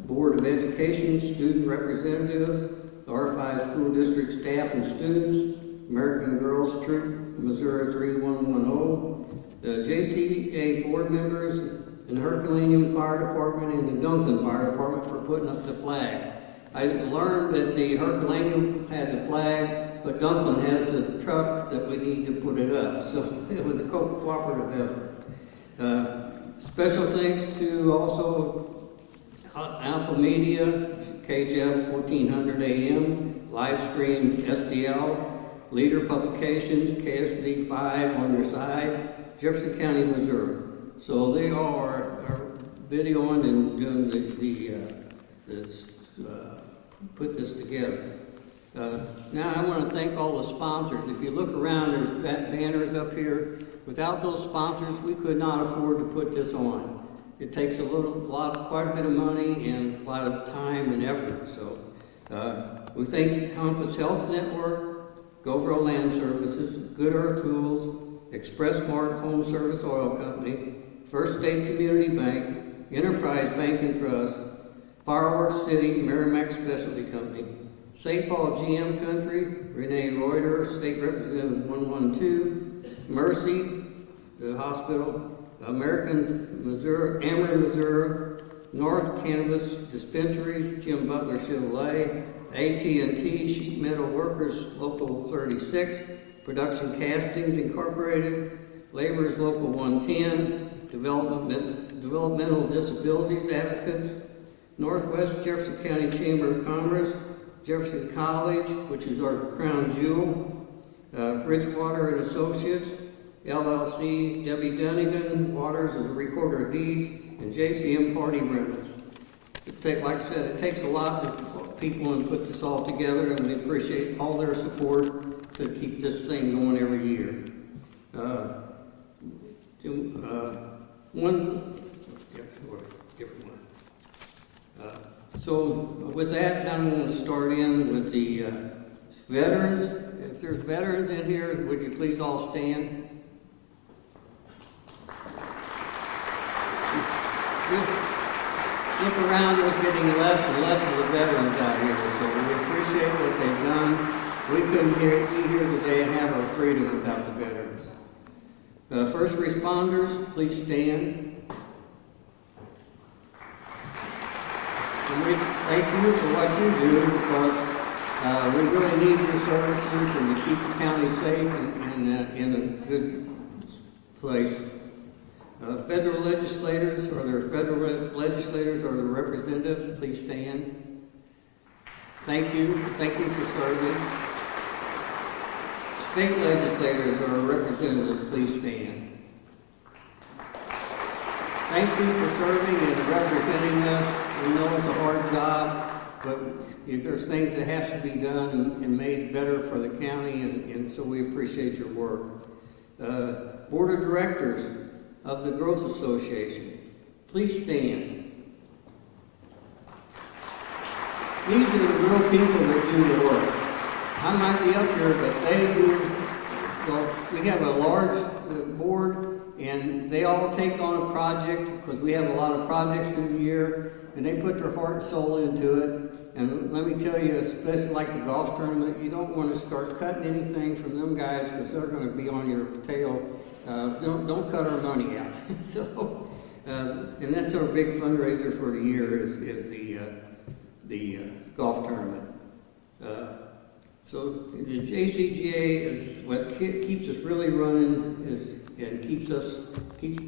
Board of Education, student representatives, the R5 school district staff and students, American Girls Troop, Missouri 3110, the JCA board members, and the Herculaneum Fire Department and the Dunklin Fire Department for putting up the flag. I learned that the Herculaneum had the flag, but Dunklin has the truck that we need to put it up. So it was a cooperative effort. Special thanks to also Alpha Media, KJF 1400 AM, Livestream SDL, Leader Publications, KSD 5 on your side, Jefferson County, Missouri. So they are videoing and doing put this together. Now I want to thank all the sponsors. If you look around, there's banners up here. Without those sponsors, we could not afford to put this on. It takes quite a bit of money and a lot of time and effort. So we thank Compass Health Network, Govero Land Services, Good Earth Tools, Express Mart Home Service Oil Company, First State Community Bank, Enterprise Bank and Trust, Fireworks City, Merrimack Specialty Company, St. Paul GM Country, Renee Reuter, State Representative 112, Mercy, the hospital, Ameren, Missouri, North Cannabis Dispensaries, Jim Butler Chevrolet, AT&T, Sheet Metal Workers, Local 36, Production Castings Incorporated, Laborers Local 110, Developmental Disabilities Advocates, Northwest Jefferson County Chamber of Commerce, Jefferson College, which is our crown jewel, Bridgewater and Associates, LLC, Debbie Dunnigan, Waters as a Recorder of Deeds, and JCM Party Rentals. Like I said, it takes a lot of people to put this all together, and we appreciate all their support to keep this thing going every year. different one. So with that, now I'm going to start in with the veterans. If there's veterans in here, would you please all stand? Look around, there's getting less and less of the veterans out here, so we appreciate what they've done. We couldn't be here today and have our freedom without the veterans. First responders, please stand. And we thank you for what you do, because we really need your services and to keep the county safe and in a good place. Federal legislators, or their federal legislators or their representatives, please stand. Thank you for serving. State legislators or representatives, please stand. Thank you for serving and representing us. We know it's a hard job, but there's things that has to be done and made better for the county, and so we appreciate your work. Board of Directors of the Growth Association, please stand. These are the real people that do the work. I might be up here, but they do. Well, we have a large board, and they all take on a project, because we have a lot of projects through the year, and they put their heart and soul into it. And let me tell you, especially like the golf tournament, you don't want to start cutting anything from them guys, because they're going to be on your tail. Don't cut our money out. So, and that's our big fundraiser for the year is the golf tournament. So the JCGA is what keeps us really running, and keeps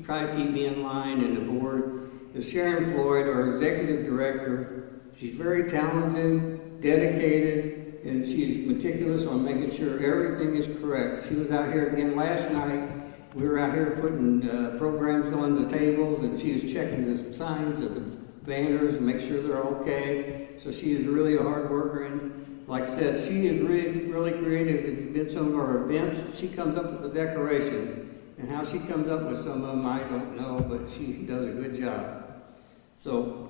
trying to keep me in line. And the board is Sharon Floyd, our executive director. She's very talented, dedicated, and she's meticulous on making sure everything is correct. She was out here again last night. We were out here putting programs on the tables, and she was checking the signs of the banners and make sure they're okay. So she is really a hard worker, and like I said, she is really creative. If you've been to some of our events, she comes up with the decorations, and how she comes up with some of them, I don't know, but she does a good job. So,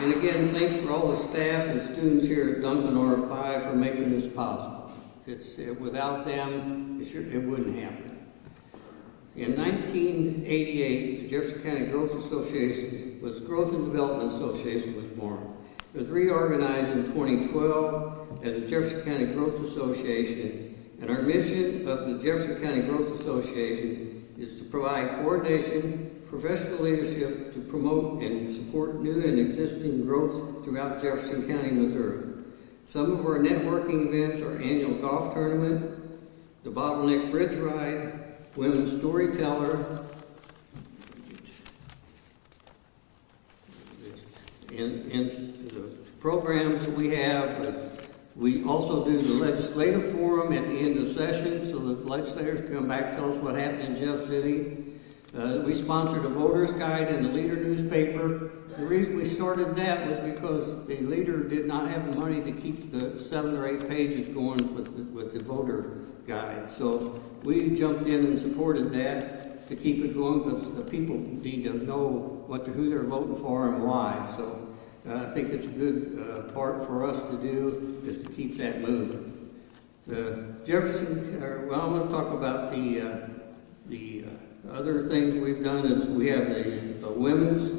and again, thanks for all the staff and students here at Duncan R5 for making this possible. Without them, it wouldn't happen. In 1988, the Jefferson County Growth and Development Association was formed. It was reorganized in 2012 as the Jefferson County Growth Association, and our mission of the Jefferson County Growth Association is to provide coordination, professional leadership to promote and support new and existing growth throughout Jefferson County, Missouri. Some of our networking events are annual golf tournament, the Bottleneck Bridge Ride, Women's Storyteller, and the programs that we have. We also do the legislative forum at the end of session, so the legislators can come back and tell us what happened in Jeff City. We sponsored a voter's guide in the Leader newspaper. The reason we started that was because the Leader did not have the money to keep the 7 or 8 pages going with the voter guide. So we jumped in and supported that to keep it going, because the people need to know who they're voting for and why. So I think it's a good part for us to do, is to keep that moving. Well, I'm going to talk about the other things we've done. Is we have a women's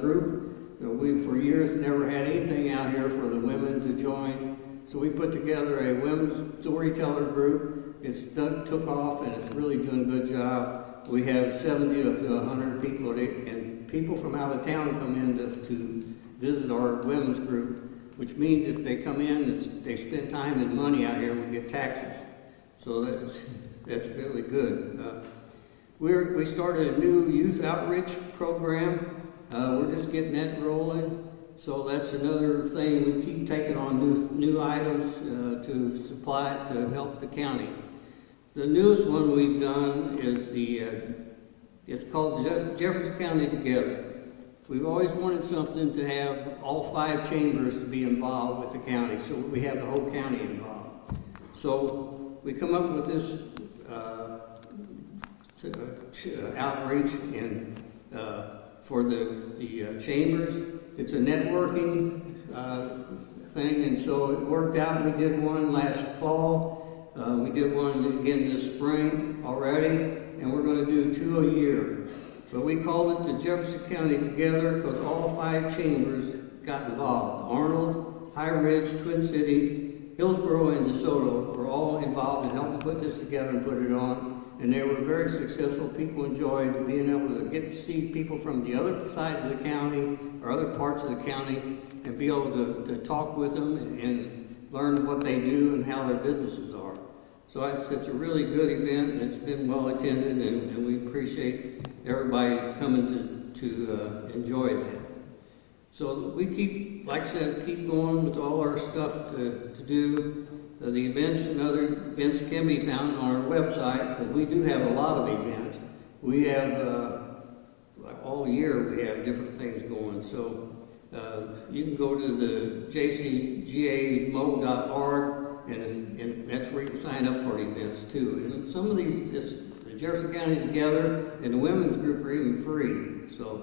group. We for years never had anything out here for the women to join, so we put together a women's storyteller group. It's took off, and it's really doing a good job. We have 70 to 100 people, and people from out of town come in to visit our women's group, which means if they come in and they spend time and money out here, we get taxes. So that's really good. We started a new youth outreach program. We're just getting that rolling. So that's another thing. We keep taking on new items to supply to help the county. The newest one we've done is it's called Jefferson County Together. We've always wanted something to have all 5 chambers to be involved with the county, so we have the whole county involved. So we come up with this outreach and for the chambers. It's a networking thing, and so it worked out. We did one last fall. We did one again this spring already, and we're going to do 2 a year. But we called it the Jefferson County Together because all 5 chambers got involved. Arnold, High Ridge, Twin City, Hillsborough, and DeSoto were all involved in helping put this together and put it on. And they were very successful. People enjoyed being able to get to see people from the other side of the county or other parts of the county and be able to talk with them and learn what they do and how their businesses are. So it's a really good event, and it's been well attended, and we appreciate everybody coming to enjoy that. So we keep, like I said, keep going with all our stuff to do. The events and other events can be found on our website because we do have a lot of events. We have, all year we have different things going. So you can go to the jcgamo.org and that's where you can sign up for events too. And some of these, the Jefferson County Together and the women's group are even free. So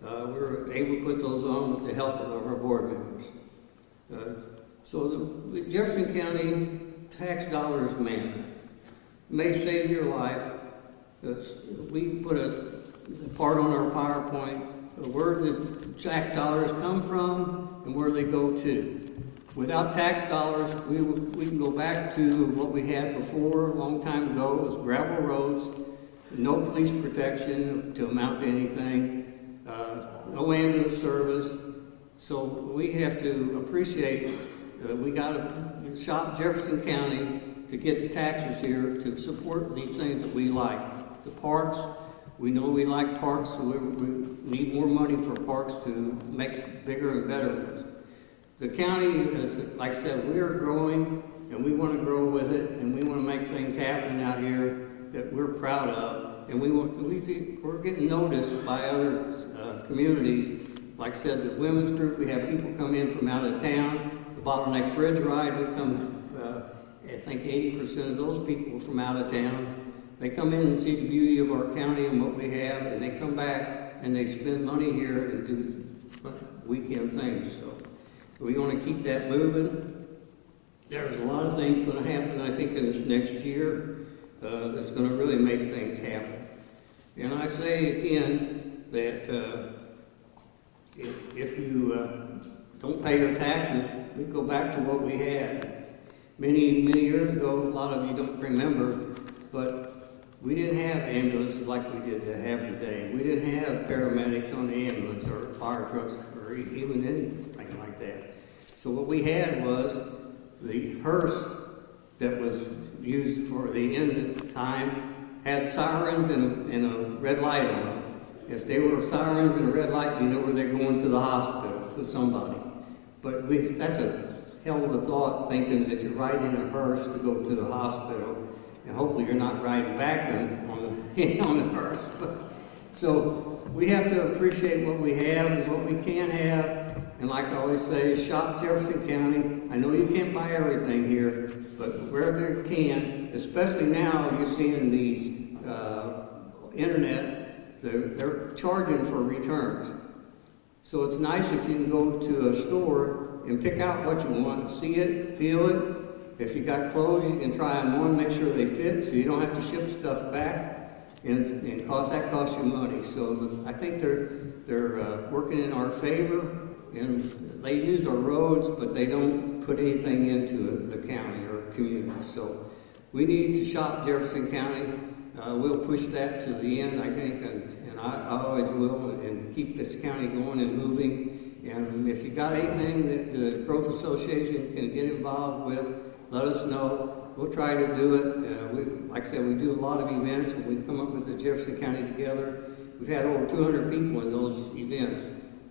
we're able to put those on with the help of our board members. So the Jefferson County tax dollars matter may save your life. We put a part on our PowerPoint where the tax dollars come from and where they go to. Without tax dollars, we can go back to what we had before a long time ago. It was gravel roads, no police protection to amount to anything, no ambulance service. So we have to appreciate we got to shop Jefferson County to get the taxes here to support these things that we like. The parks, we know we like parks, so we need more money for parks to make bigger and better ones. The county, is, like I said, we are growing, and we want to grow with it, and we want to make things happen out here that we're proud of. And we're getting noticed by other communities. Like I said, the women's group, we have people come in from out of town. The Bottleneck Bridge Ride, we come, I think 80% of those people are from out of town. They come in and see the beauty of our county and what we have, and they come back and they spend money here and do weekend things. So we want to keep that moving. There's a lot of things going to happen, I think, in this next year that's going to really make things happen. And I say again that if you don't pay your taxes, we go back to what we had. Many years ago, a lot of you don't remember, but we didn't have ambulances like we did to have today. We didn't have paramedics on the ambulance or fire trucks or even anything like that. So what we had was the hearse that was used for the end of time had sirens and a red light on them. If they were sirens and a red light, you know where they're going to the hospital with somebody. But that's a hell of a thought, thinking that you're riding in a hearse to go to the hospital, and hopefully you're not riding back on the hearse. So we have to appreciate what we have and what we can have, and like I always say, shop Jefferson County. I know you can't buy everything here, but wherever you can, especially now you're seeing these internet, they're charging for returns. So it's nice if you can go to a store and pick out what you want, see it, feel it. If you got clothes, you can try them on, make sure they fit, so you don't have to ship stuff back, and that costs you money. So I think they're working in our favor, and they use our roads, but they don't put anything into the county or community. So we need to shop Jefferson County. We'll push that to the end, I think, and I always will, and keep this county going and moving. And if you got anything that the Growth Association can get involved with, let us know. We'll try to do it. Like I said, we do a lot of events, and we come up with the Jefferson County Together. We've had over 200 people in those events.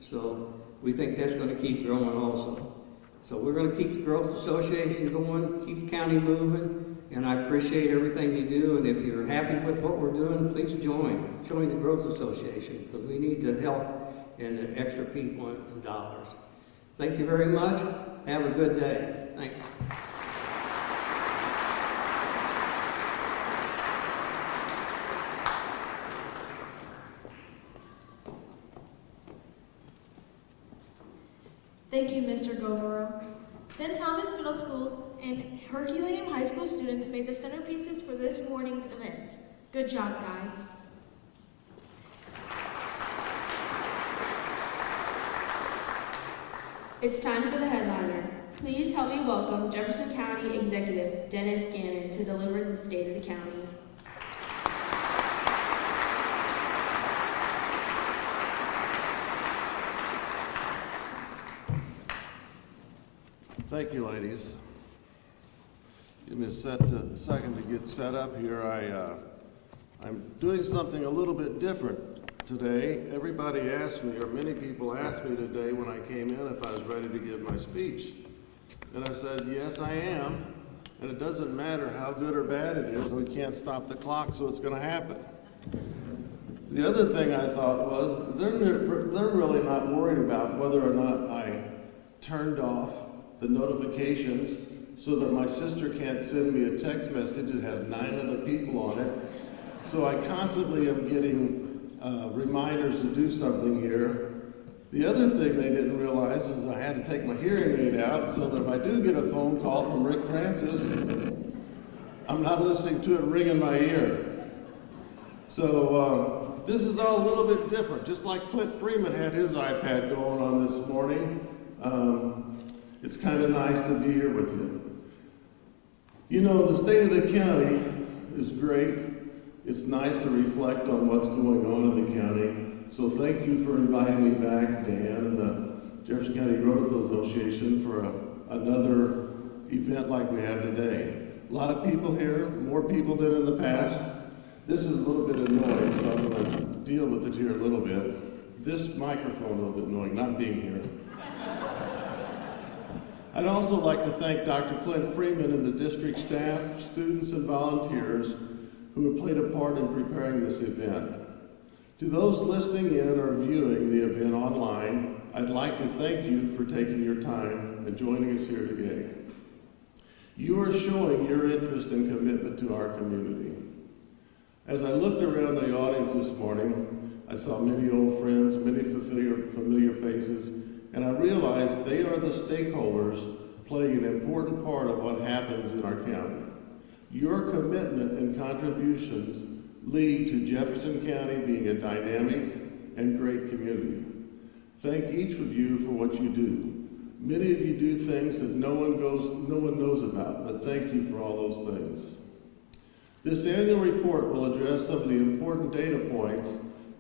So we think that's going to keep growing also. So we're going to keep the Growth Association going, keep the county moving, and I appreciate everything you do. And if you're happy with what we're doing, please join the Growth Association, because we need the help and the extra people and dollars. Thank you very much. Have a good day. Thanks. Thank you, Mr. Govero. St. Thomas Middle School and Herculaneum High School students made the centerpieces for this morning's event. Good job, guys. It's time for the headliner. Please help me welcome Jefferson County Executive Dennis Gannon to deliver the State of the County. Thank you, ladies. Give me a second to get set up here. I'm doing something a little bit different today. Everybody asked me, or many people asked me today when I came in if I was ready to give my speech. And I said, yes, I am. And it doesn't matter how good or bad it is, we can't stop the clock, so it's going to happen. The other thing I thought was, they're really not worried about whether or not I turned off the notifications so that my sister can't send me a text message that has 9 other people on it. So I constantly am getting reminders to do something here. The other thing they didn't realize is I had to take my hearing aid out so that if I do get a phone call from Rick Francis, I'm not listening to it ring in my ear. So this is all a little bit different. Just like Clint Freeman had his iPad going on this morning, it's kind of nice to be here with you. You know, the state of the county is great. It's nice to reflect on what's going on in the county. So thank you for inviting me back, Dan, and the Jefferson County Road Association for another event like we have today. A lot of people here, more people than in the past. This is a little bit annoying, so I'm going to deal with it here a little bit. This microphone a little bit annoying, not being here. I'd also like to thank Dr. Clint Freeman and the district staff, students, and volunteers who have played a part in preparing this event. To those listening in or viewing the event online, I'd like to thank you for taking your time and joining us here today. You are showing your interest and commitment to our community. As I looked around the audience this morning, I saw many old friends, many familiar faces, and I realized they are the stakeholders playing an important part of what happens in our county. Your commitment and contributions lead to Jefferson County being a dynamic and great community. Thank each of you for what you do. Many of you do things that no one knows about, but thank you for all those things. This annual report will address some of the important data points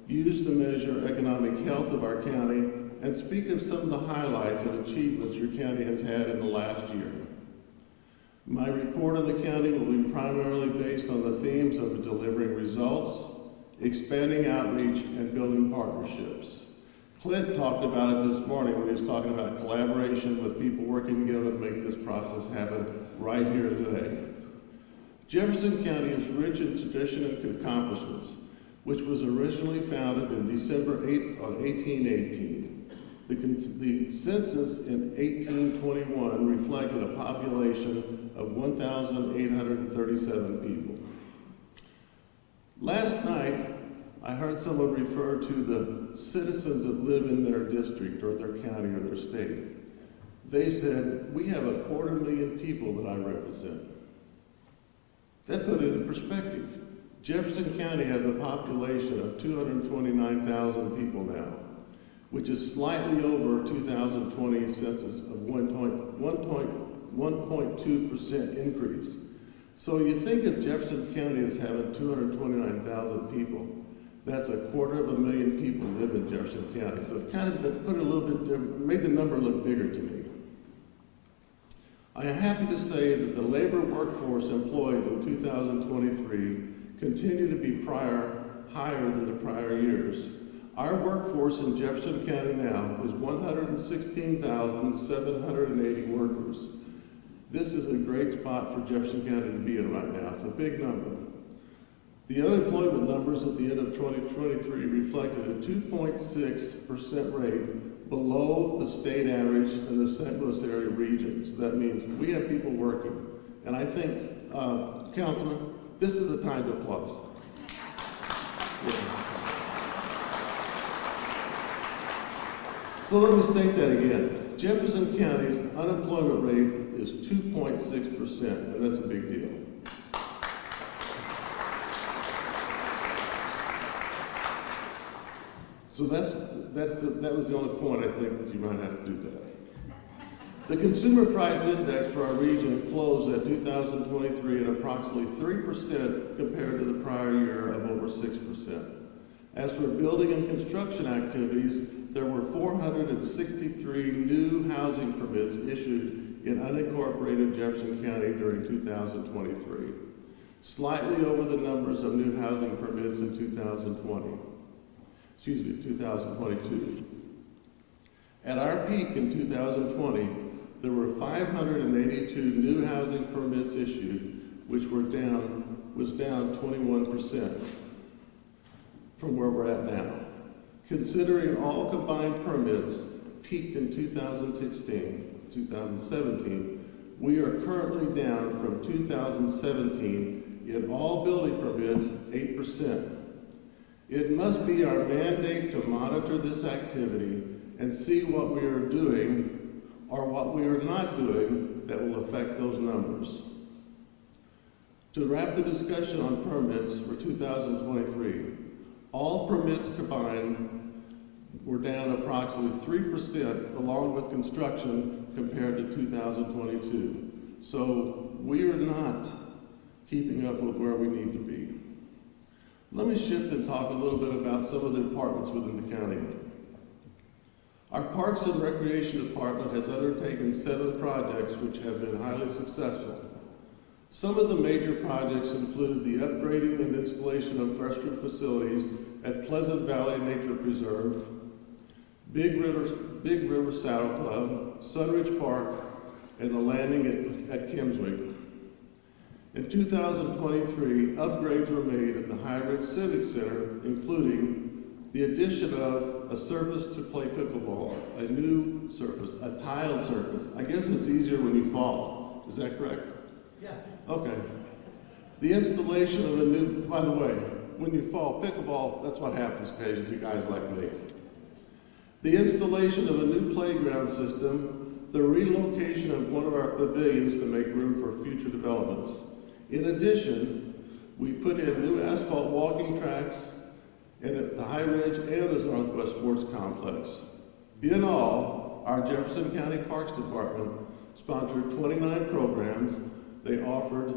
used to measure economic health of our county and speak of some of the highlights and achievements your county has had in the last year. My report on the county will be primarily based on the themes of delivering results, expanding outreach, and building partnerships. Clint talked about it this morning when he was talking about collaboration with people working together to make this process happen right here today. Jefferson County is rich in tradition and accomplishments, which was originally founded in December 8th on 1818. The census in 1821 reflected a population of 1,837 people. Last night, I heard someone refer to the citizens that live in their district or their county or their state. They said, we have 250,000 people that I represent. That put it in perspective. Jefferson County has a population of 229,000 people now, which is slightly over 2020 census of 1.2% increase. So you think of Jefferson County as having 229,000 people. That's 250,000 people live in Jefferson County. So it kind of put it a little bit different, made the number look bigger to me. I am happy to say that the labor workforce employed in 2023 continue to be higher than the prior years. Our workforce in Jefferson County now is 116,780 workers. This is a great spot for Jefferson County to be in right now. It's a big number. The unemployment numbers at the end of 2023 reflected a 2.6% rate below the state average in the St. Louis area region. So that means we have people working. And I think, Councilman, this is a time to applaud. Yeah. So let me state that again. Jefferson County's unemployment rate is 2.6%, and that's a big deal. So that was the only point I think that you might have to do that. The Consumer Price Index for our region closed at 2023 at approximately 3% compared to the prior year of over 6%. As for building and construction activities, there were 463 new housing permits issued in unincorporated Jefferson County during 2023, slightly over the numbers of new housing permits in 2022. At our peak in 2020, there were 582 new housing permits issued, which was down 21% from where we're at now. Considering all combined permits peaked in 2017, we are currently down from 2017 in all building permits 8%. It must be our mandate to monitor this activity and see what we are doing or what we are not doing that will affect those numbers. To wrap the discussion on permits for 2023, all permits combined were down approximately 3% along with construction compared to 2022. So we are not keeping up with where we need to be. Let me shift and talk a little bit about some of the departments within the county. Our Parks and Recreation Department has undertaken 7 projects which have been highly successful. Some of the major projects include the upgrading and installation of restroom facilities at Pleasant Valley Nature Preserve, Big River Saddle Club, Sunridge Park, and the landing at Kimswick. In 2023, upgrades were made at the High Ridge Civic Center, including the addition of a surface to play pickleball, a new surface, a tiled surface. I guess it's easier when you fall. Is that correct? Yeah. Okay. The installation of a new, by the way, when you fall, pickleball, that's what happens occasionally to guys like me. The installation of a new playground system, the relocation of one of our pavilions to make room for future developments. In addition, we put in new asphalt walking tracks and at the High Ridge and the Northwest Sports Complex. In all, our Jefferson County Parks Department sponsored 29 programs. They offered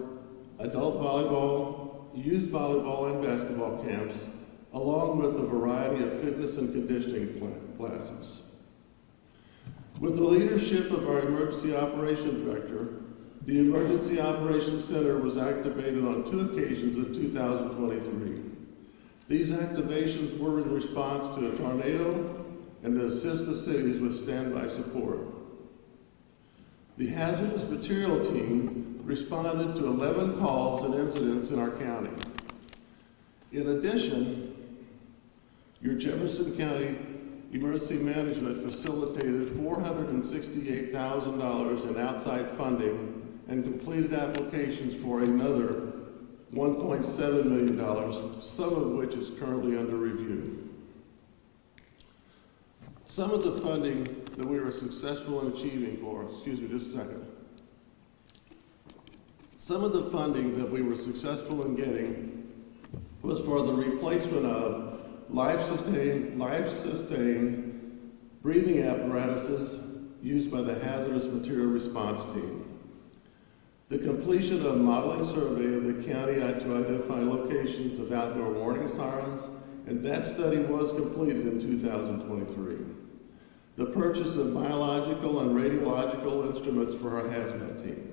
adult volleyball, youth volleyball, and basketball camps, along with a variety of fitness and conditioning classes. With the leadership of our Emergency Operations Director, the Emergency Operations Center was activated on 2 occasions in 2023. These activations were in response to a tornado and to assist the cities with standby support. The hazardous material team responded to 11 calls and incidents in our county. In addition, your Jefferson County Emergency Management facilitated $468,000 in outside funding and completed applications for another $1.7 million, some of which is currently under review. Some of the funding that we were successful in achieving for, excuse me just a second. Some of the funding that we were successful in getting was for the replacement of life-sustained breathing apparatuses used by the Hazardous Material Response Team. The completion of modeling survey of the county to identify locations of outdoor warning sirens, and that study was completed in 2023. The purchase of biological and radiological instruments for our hazmat team.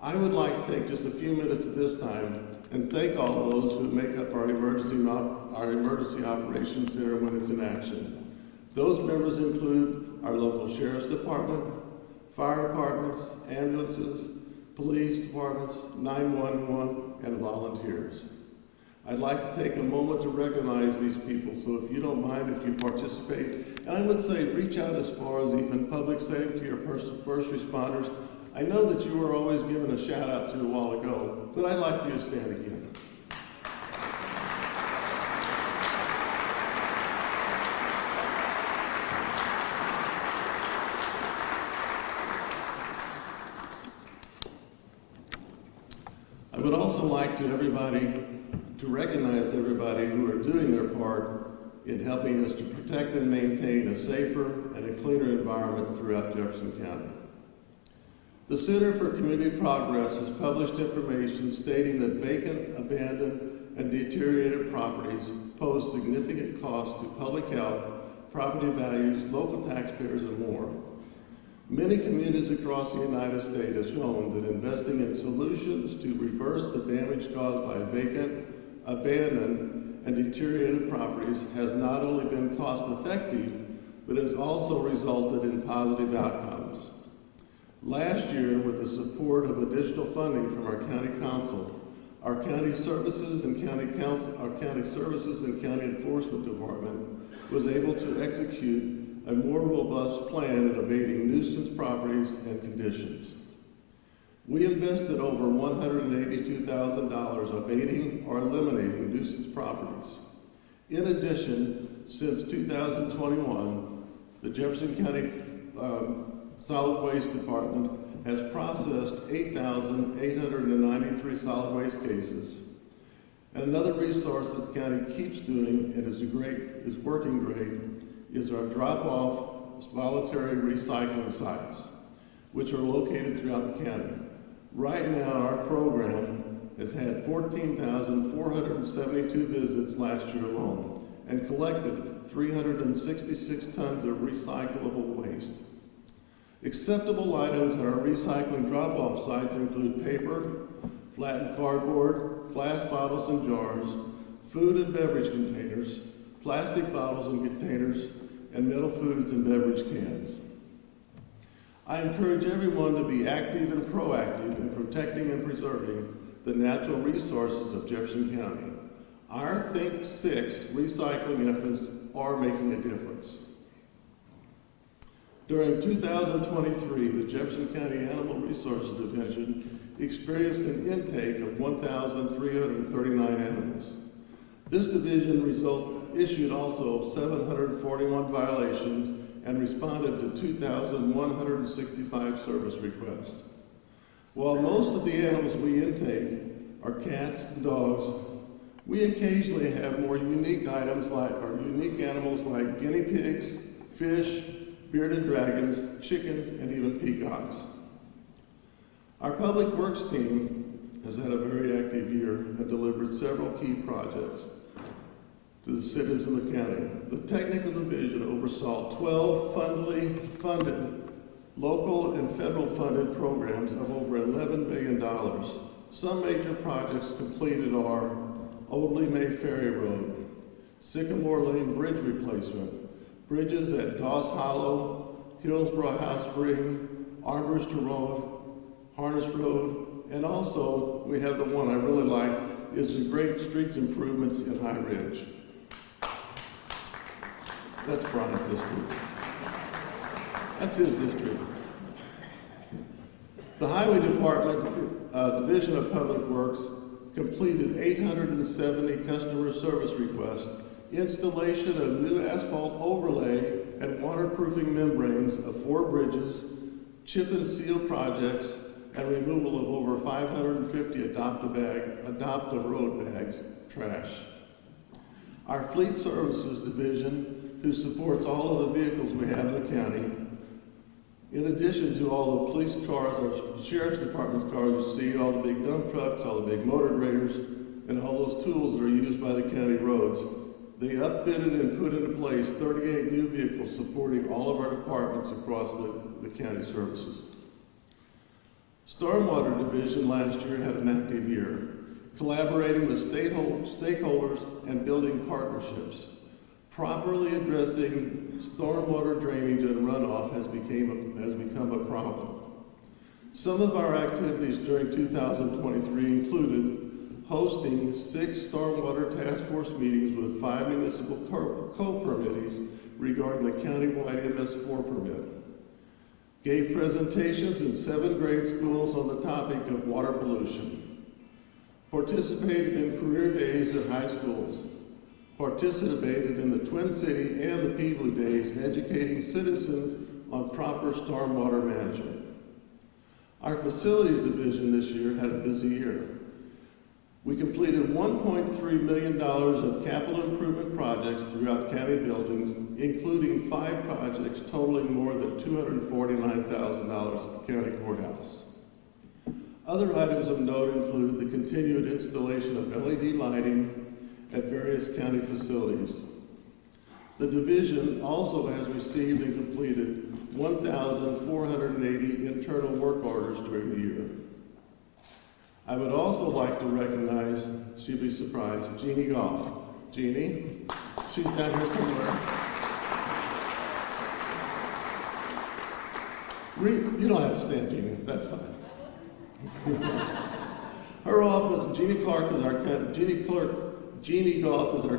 I would like to take just a few minutes at this time and thank all those who make up our emergency operations center when it's in action. Those members include our local sheriff's department, fire departments, ambulances, police departments, 911, and volunteers. I'd like to take a moment to recognize these people, so if you don't mind, if you participate, and I would say reach out as far as even public safety or first responders. I know that you were always given a shout out to a while ago, but I'd like for you to stand again. would also like to recognize everybody who are doing their part in helping us to protect and maintain a safer and a cleaner environment throughout Jefferson County. The Center for Community Progress has published information stating that vacant, abandoned, and deteriorated properties pose significant costs to public health, property values, local taxpayers, and more. Many communities across the United States have shown that investing in solutions to reverse the damage caused by vacant, abandoned, and deteriorated properties has not only been cost-effective, but has also resulted in positive outcomes. Last year, with the support of additional funding from our county council, our county services and county enforcement department was able to execute a more robust plan in abating nuisance properties and conditions. We invested over $182,000 abating or eliminating nuisance properties. In addition, since 2021, the Jefferson County Solid Waste Department has processed 8,893 solid waste cases. And another resource that the county keeps doing and is working great is our drop-off voluntary recycling sites, which are located throughout the county. Right now, our program has had 14,472 visits last year alone and collected 366 tons of recyclable waste. Acceptable items at our recycling drop-off sites include paper, flattened cardboard, glass bottles and jars, food and beverage containers, plastic bottles and containers, and metal foods and beverage cans. I encourage everyone to be active and proactive in protecting and preserving the natural resources of Jefferson County. Our Think 6 recycling efforts are making a difference. During 2023, the Jefferson County Animal Resources Division experienced an intake of 1,339 animals. This division issued also 741 violations and responded to 2,165 service requests. While most of the animals we intake are cats and dogs, we occasionally have more unique animals like guinea pigs, fish, bearded dragons, chickens, and even peacocks. Our Public Works team has had a very active year and delivered several key projects to the citizens of the county. The Technical Division oversaw 12 funded local and federal funded programs of over $11 million. Some major projects completed are Oldley May Ferry Road, Sycamore Lane Bridge replacement, bridges at Doss Hollow, Hillsborough House Spring, Armbruster Road, Harness Road, and also we have the one I really like is the great streets improvements in High Ridge. That's Brian's district. That's his district. The Highway Department Division of Public Works completed 870 customer service requests, installation of new asphalt overlay and waterproofing membranes of 4 bridges, chip and seal projects, and removal of over 550 adopt a road bags of trash. Our Fleet Services Division, who supports all of the vehicles we have in the county, in addition to all the police cars, our sheriff's department's cars, you see all the big dump trucks, all the big motor graders, and all those tools that are used by the county roads. They upfitted and put into place 38 new vehicles supporting all of our departments across the county services. Stormwater Division last year had an active year, collaborating with stakeholders and building partnerships. Properly addressing stormwater drainage and runoff has become a problem. Some of our activities during 2023 included hosting 6 stormwater task force meetings with 5 municipal co-permittees regarding the countywide MS4 permit. Gave presentations in 7 grade schools on the topic of water pollution. Participated in career days at high schools. Participated in the Twin City and the Peevely Days, educating citizens on proper stormwater management. Our Facilities Division this year had a busy year. We completed $1.3 million of capital improvement projects throughout county buildings, including 5 projects totaling more than $249,000 at the county courthouse. Other items of note include the continued installation of LED lighting at various county facilities. The division also has received and completed 1,480 internal work orders during the year. I would also like to recognize, she'll be surprised, Jeannie Goff. Jeannie, she's down here somewhere. You don't have to stand, Jeannie, that's fine. Her office, Jeannie Goff is our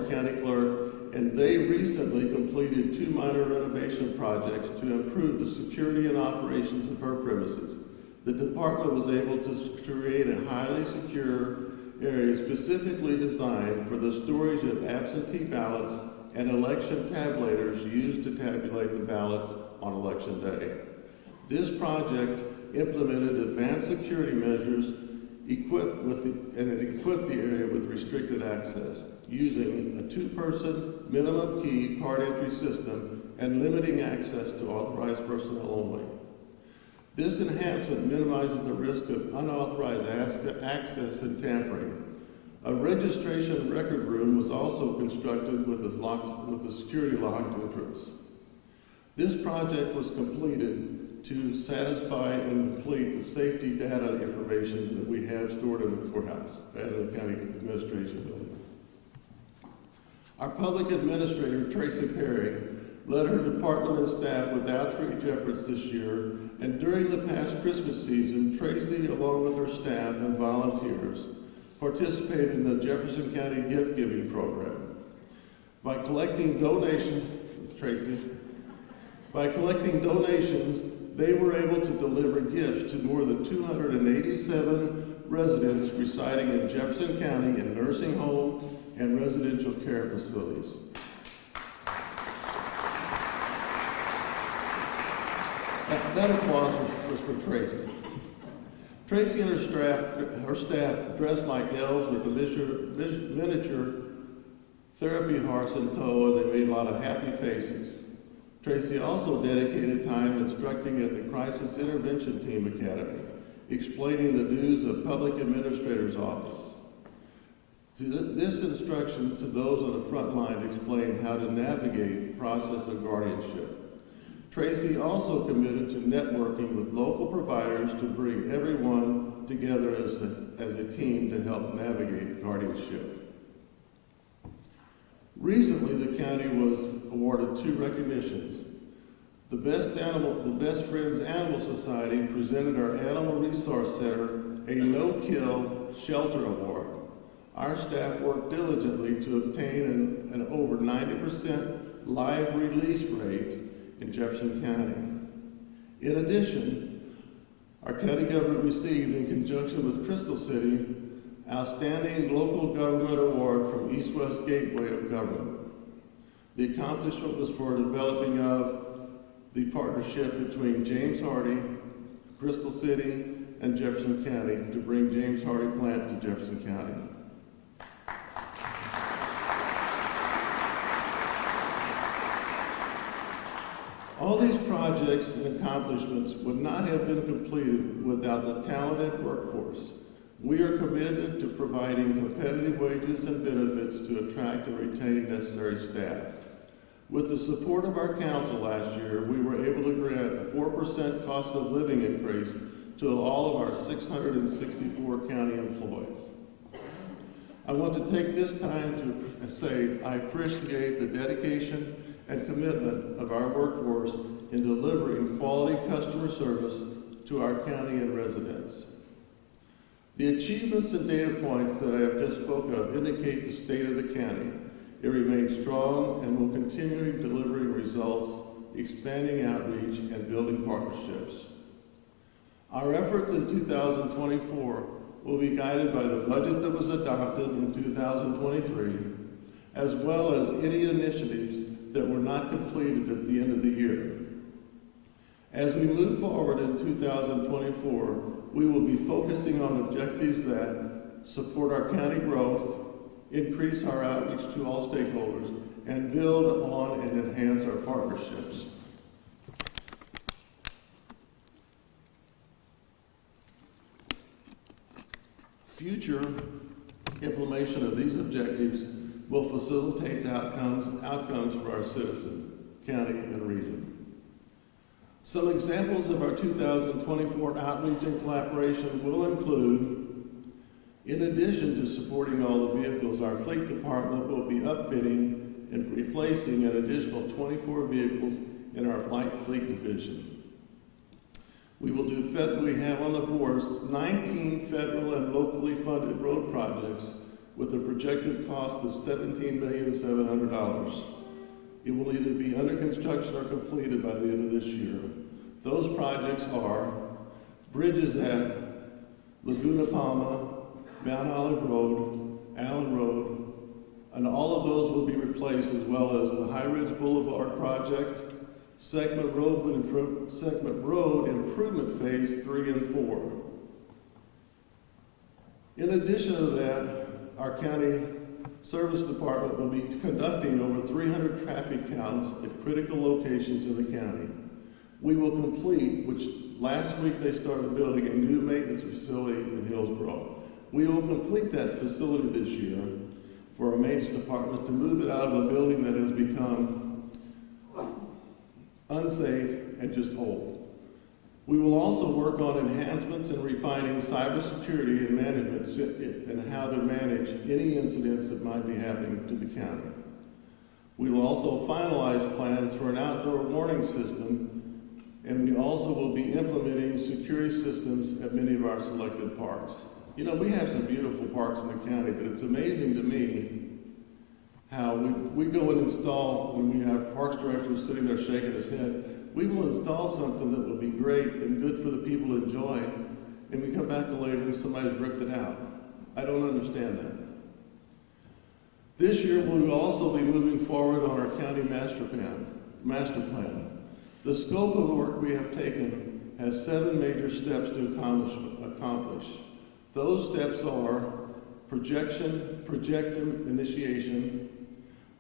county clerk, and they recently completed 2 minor renovation projects to improve the security and operations of her premises. The department was able to create a highly secure area specifically designed for the storage of absentee ballots and election tabulators used to tabulate the ballots on election day. This project implemented advanced security measures and it equipped the area with restricted access, using a 2-person minimum key card entry system and limiting access to authorized personnel only. This enhancement minimizes the risk of unauthorized access and tampering. A registration record room was also constructed with a security locked entrance. This project was completed to satisfy and complete the safety data information that we have stored in the courthouse and the county administration building. Our public administrator, Tracy Perry, led her department and staff with outreach efforts this year, and during the past Christmas season, Tracy, along with her staff and volunteers, participated in the Jefferson County gift giving program. By collecting donations, they were able to deliver gifts to more than 287 residents residing in Jefferson County in nursing home and residential care facilities. That applause was for Tracy. Tracy and her staff dressed like elves with a miniature therapy hearts in tow, and they made a lot of happy faces. Tracy also dedicated time instructing at the Crisis Intervention Team Academy, explaining the duties of Public Administrator's Office. This instruction to those on the front line explained how to navigate the process of guardianship. Tracy also committed to networking with local providers to bring everyone together as a team to help navigate guardianship. Recently, the county was awarded 2 recognitions. The Best Friends Animal Society presented our Animal Resource Center a no-kill shelter award. Our staff worked diligently to obtain an over 90% live release rate in Jefferson County. In addition, our county government received, in conjunction with Crystal City, Outstanding Local Government Award from East West Gateway of Government. The accomplishment was for developing of the partnership between James Hardy, Crystal City, and Jefferson County to bring James Hardy plant to Jefferson County. All these projects and accomplishments would not have been completed without the talented workforce. We are committed to providing competitive wages and benefits to attract and retain necessary staff. With the support of our council last year, we were able to grant a 4% cost of living increase to all of our 664 county employees. I want to take this time to say I appreciate the dedication and commitment of our workforce in delivering quality customer service to our county and residents. The achievements and data points that I have just spoke of indicate the state of the county. It remains strong and will continue delivering results, expanding outreach, and building partnerships. Our efforts in 2024 will be guided by the budget that was adopted in 2023, as well as any initiatives that were not completed at the end of the year. As we move forward in 2024, we will be focusing on objectives that support our county growth, increase our outreach to all stakeholders, and build on and enhance our partnerships. Future implementation of these objectives will facilitate outcomes for our citizens, county, and region. Some examples of our 2024 outreach and collaboration will include, in addition to supporting all the vehicles, our fleet department will be upfitting and replacing an additional 24 vehicles in our fleet division. We have on the boards 19 federal and locally funded road projects with a projected cost of $17,700,000. It will either be under construction or completed by the end of this year. Those projects are bridges at Laguna Palma, Mount Olive Road, Allen Road, and all of those will be replaced, as well as the High Ridge Boulevard project, Segment Road Improvement Phase 3 and 4. In addition to that, our county service department will be conducting over 300 traffic counts at critical locations in the county. We will complete, which last week they started building a new maintenance facility in Hillsborough. We will complete that facility this year for our maintenance department to move it out of a building that has become unsafe and just old. We will also work on enhancements and refining cybersecurity and management and how to manage any incidents that might be happening to the county. We will also finalize plans for an outdoor warning system, and we also will be implementing security systems at many of our selected parks. You know, we have some beautiful parks in the county, but it's amazing to me how we go and install, when we have parks directors sitting there shaking his head, we will install something that will be great and good for the people to enjoy, and we come back later and somebody's ripped it out. I don't understand that. This year, we will also be moving forward on our county master plan. The scope of the work we have taken has 7 major steps to accomplish. Those steps are project initiation,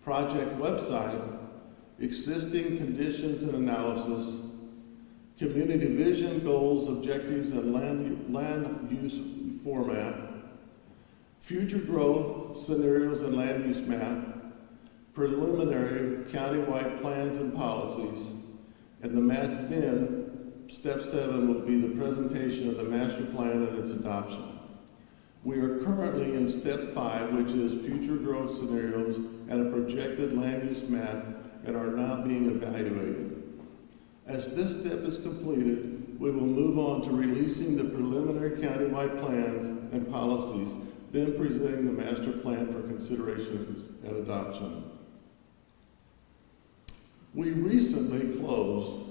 project website, existing conditions and analysis, community vision, goals, objectives, and land use format, future growth, scenarios and land use map, preliminary countywide plans and policies, and then step 7 will be the presentation of the master plan and its adoption. We are currently in step 5, which is future growth scenarios and a projected land use map, and are now being evaluated. As this step is completed, we will move on to releasing the preliminary countywide plans and policies, then presenting the master plan for consideration and adoption. We recently closed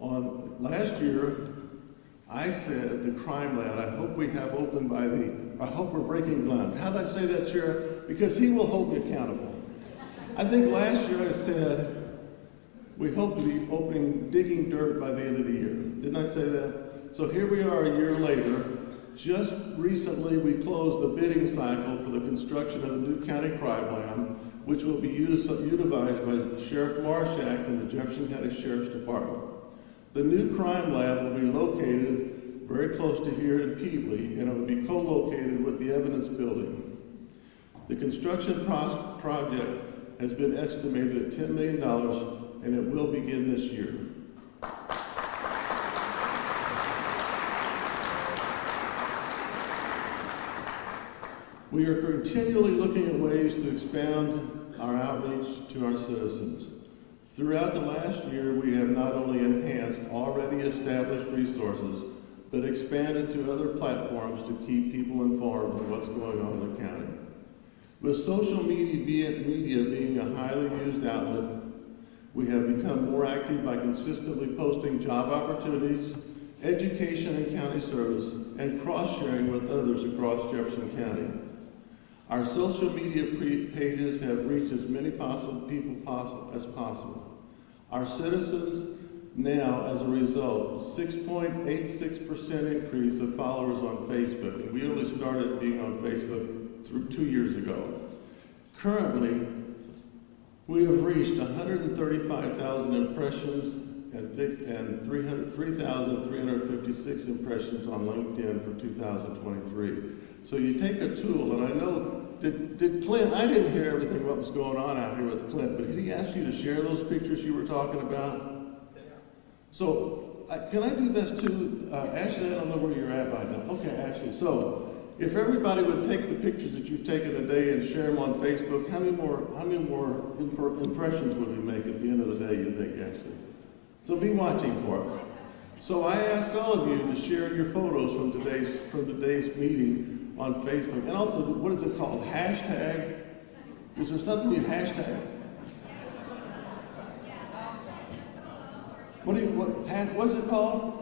on, last year, I said the crime lab, I hope we have opened I hope we're breaking ground. How did I say that, Sheriff? Because he will hold me accountable. I think last year I said, we hope to be digging dirt by the end of the year. Didn't I say that? So here we are a year later. Just recently we closed the bidding cycle for the construction of the new county crime lab, which will be utilized by Sheriff Marshak and the Jefferson County Sheriff's Department. The new crime lab will be located very close to here in Peevely, and it will be co-located with the evidence building. The construction project has been estimated at $10 million, and it will begin this year. We are continually looking at ways to expand our outreach to our citizens. Throughout the last year, we have not only enhanced already established resources, but expanded to other platforms to keep people informed of what's going on in the county. With social media being a highly used outlet, we have become more active by consistently posting job opportunities, education and county service, and cross-sharing with others across Jefferson County. Our social media pages have reached as many people as possible. Our citizens now as a result, 6.86% increase of followers on Facebook, and we only started being on Facebook through 2 years ago. Currently, we have reached 135,000 impressions and 3,356 impressions on LinkedIn for 2023. So you take a tool, and I know, did Clint, I didn't hear everything what was going on out here with Clint, but did he ask you to share those pictures you were talking about? So, can I do this too? Ashley, I don't know where you're at right now. Okay, Ashley, so if everybody would take the pictures that you've taken today and share them on Facebook, how many more impressions would we make at the end of the day, you think, Ashley? So be watching for it. So I ask all of you to share your photos from today's meeting on Facebook. And also, what is it called? Hashtag? Is there something you hashtag? What is it called?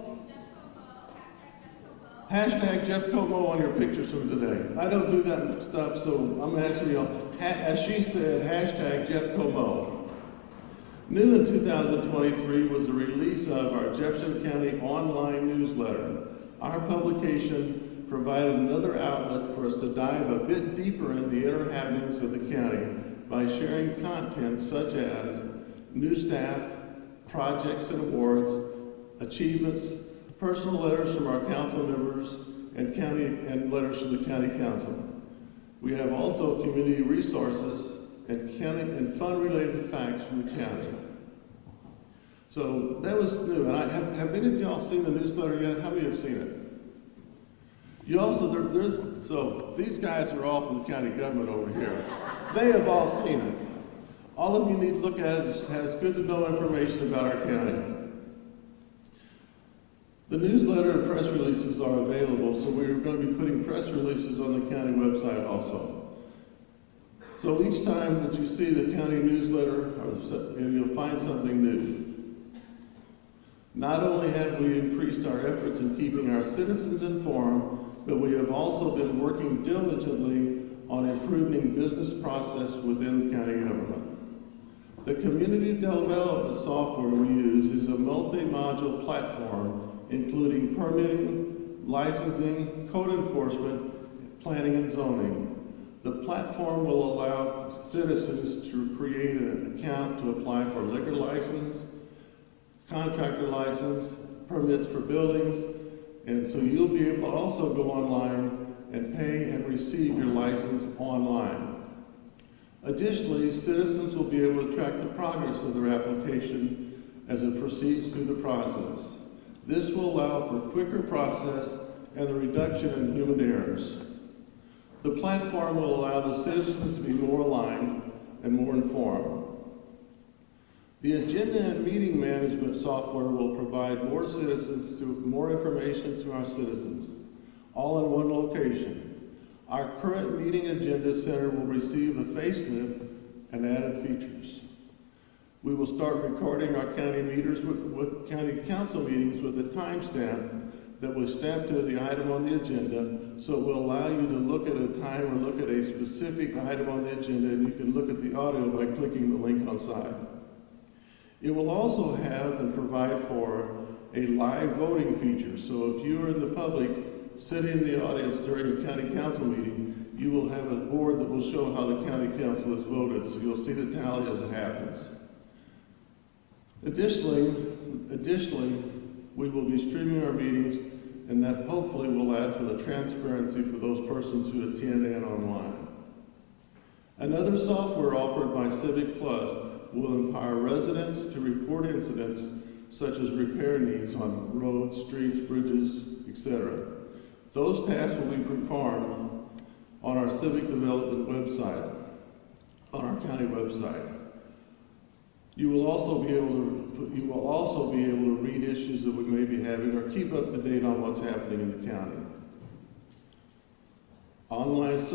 Hashtag Jeff Como on your pictures from today. I don't do that stuff, so I'm asking you, as she said, hashtag Jeff Como. New in 2023 was the release of our Jefferson County online newsletter. Our publication provided another outlet for us to dive a bit deeper in the inner happenings of the county by sharing content such as new staff, projects and awards, achievements, personal letters from our council members, and letters from the county council. We have also community resources and fun-related facts from the county. So that was new. And have any of y'all seen the newsletter yet? How many have seen it? You also, so these guys are all from the county government over here. They have all seen it. All of you need to look at it. It has good to know information about our county. The newsletter and press releases are available, so we're going to be putting press releases on the county website also. So each time that you see the county newsletter, you'll find something new. Not only have we increased our efforts in keeping our citizens informed, but we have also been working diligently on improving business process within county government. The community development software we use is a multi-module platform including permitting, licensing, code enforcement, planning and zoning. The platform will allow citizens to create an account to apply for liquor license, contractor license, permits for buildings, and so you'll be able to also go online and pay and receive your license online. Additionally, citizens will be able to track the progress of their application as it proceeds through the process. This will allow for quicker process and the reduction in human errors. The platform will allow the citizens to be more aligned and more informed. The agenda and meeting management software will provide more information to our citizens, all in one location. Our current meeting agenda center will receive a facelift and added features. We will start recording our county meetings with county council meetings with a timestamp that was stamped to the item on the agenda, so it will allow you to look at a time or look at a specific item on the agenda, and you can look at the audio by clicking the link on side. It will also have and provide for a live voting feature, so if you are in the public sitting in the audience during a county council meeting, you will have a board that will show how the county council has voted, so you'll see the tally as it happens. Additionally, we will be streaming our meetings, and that hopefully will add for the transparency for those persons who attend and online. Another software offered by Civic Plus will empower residents to report incidents such as repair needs on roads, streets, bridges, etc. Those tasks will be performed on our civic development website, on our county website. You will also be able to read issues that we may be having or keep up to date on what's happening in the county. Our online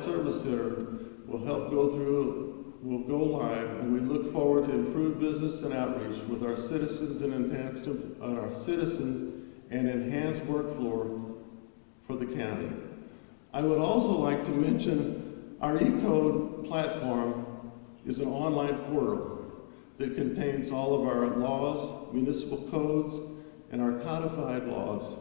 service center will go live, and we look forward to improved business and outreach with our citizens and enhanced workflow for the county. I would also like to mention our eCode platform is an online portal that contains all of our laws, municipal codes, and our codified laws.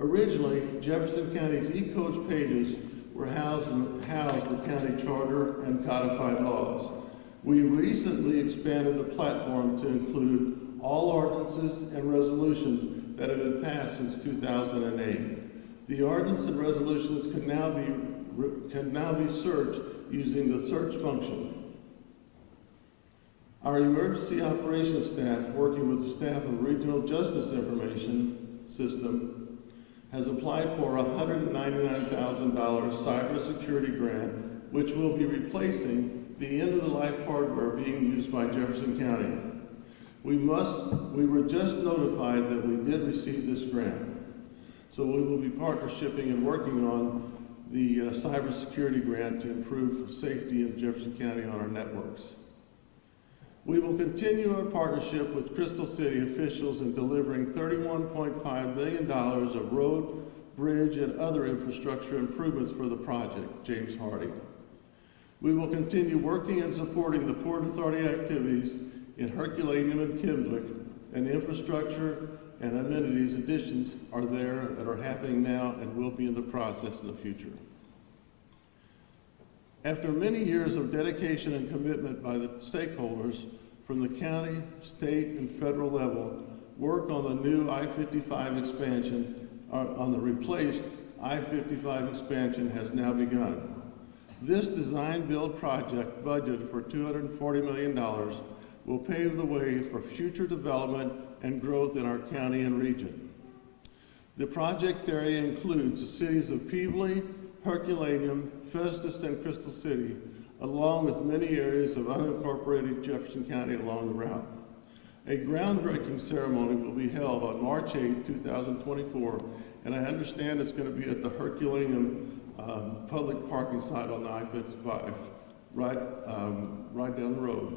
Originally, Jefferson County's e-coach pages were housed the county charter and codified laws. We recently expanded the platform to include all ordinances and resolutions that have been passed since 2008. The ordinances and resolutions can now be searched using the search function. Our emergency operations staff, working with the staff of Regional Justice Information System, has applied for a $199,000 cybersecurity grant, which will be replacing the end-of-the-life hardware being used by Jefferson County. We were just notified that we did receive this grant, so we will be partnershiping and working on the cybersecurity grant to improve safety in Jefferson County on our networks. We will continue our partnership with Crystal City officials in delivering $31.5 million of road, bridge, and other infrastructure improvements for the project, James Hardy. We will continue working and supporting the Port Authority activities in Herculaneum and Kimswick, and infrastructure and amenities additions are there that are happening now and will be in the process in the future. After many years of dedication and commitment by the stakeholders from the county, state, and federal level, work on the new I-55 expansion, on the replaced I-55 expansion has now begun. This design-build project, budgeted for $240 million, will pave the way for future development and growth in our county and region. The project area includes the cities of Peevely, Herculaneum, Festus, and Crystal City, along with many areas of unincorporated Jefferson County along the route. A groundbreaking ceremony will be held on March 8, 2024, and I understand it's going to be at the Herculaneum public parking site on the I-55, right down the road.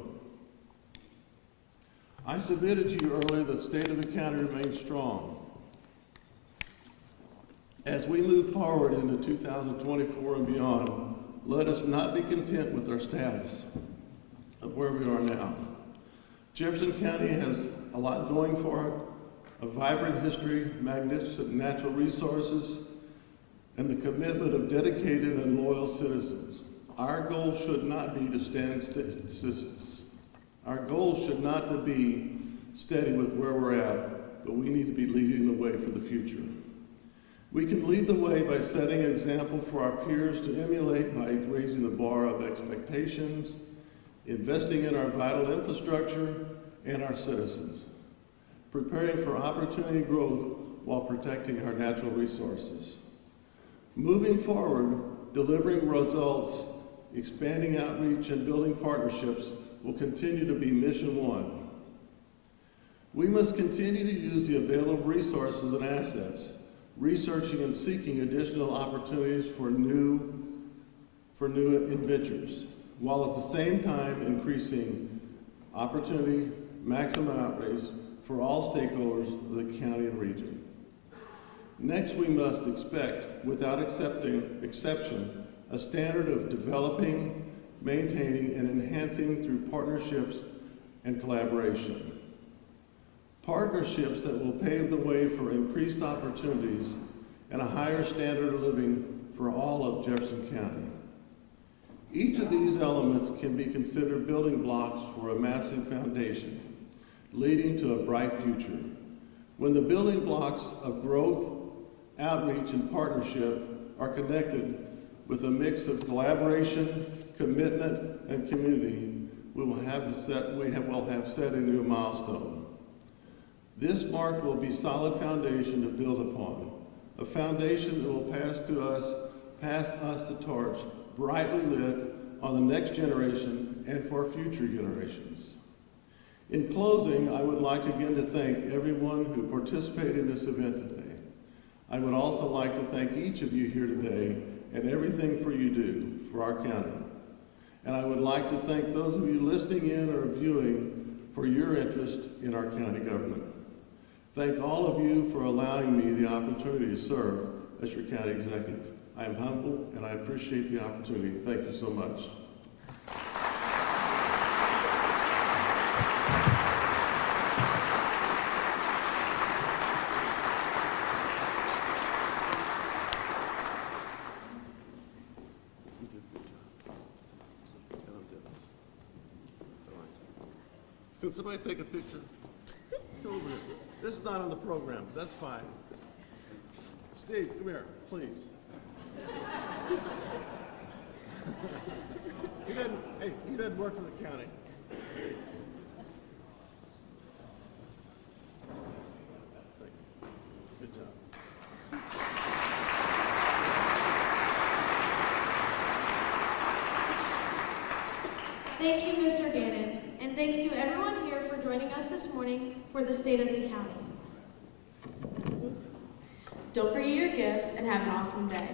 I submitted to you earlier that the state of the county remains strong. As we move forward into 2024 and beyond, let us not be content with our status of where we are now. Jefferson County has a lot going for it, a vibrant history, magnificent natural resources, and the commitment of dedicated and loyal citizens. Our goal should not be to be steady with where we're at, but we need to be leading the way for the future. We can lead the way by setting an example for our peers to emulate by raising the bar of expectations, investing in our vital infrastructure and our citizens, preparing for opportunity growth while protecting our natural resources. Moving forward, delivering results, expanding outreach, and building partnerships will continue to be mission one. We must continue to use the available resources and assets, researching and seeking additional opportunities for new adventures, while at the same time increasing opportunity, maximum outreach for all stakeholders of the county and region. Next, we must expect, without exception, a standard of developing, maintaining, and enhancing through partnerships and collaboration. Partnerships that will pave the way for increased opportunities and a higher standard of living for all of Jefferson County. Each of these elements can be considered building blocks for a massive foundation, leading to a bright future. When the building blocks of growth, outreach, and partnership are connected with a mix of collaboration, commitment, and community, we will have set a new milestone. This mark will be solid foundation to build upon, a foundation that will pass us the torch, brightly lit on the next generation and for future generations. In closing, I would like again to thank everyone who participated in this event today. I would also like to thank each of you here today and everything you do for our county. And I would like to thank those of you listening in or viewing for your interest in our county government. Thank all of you for allowing me the opportunity to serve as your county executive. I am humble and I appreciate the opportunity. Thank you so much. Can somebody take a picture? Come over here. This is not on the program. That's fine. Steve, come here, please. He doesn't work for the county. Good job. Thank you, Mr. Gannon, and thanks to everyone here for joining us this morning for the State of the County. Don't forget your gifts and have an awesome day.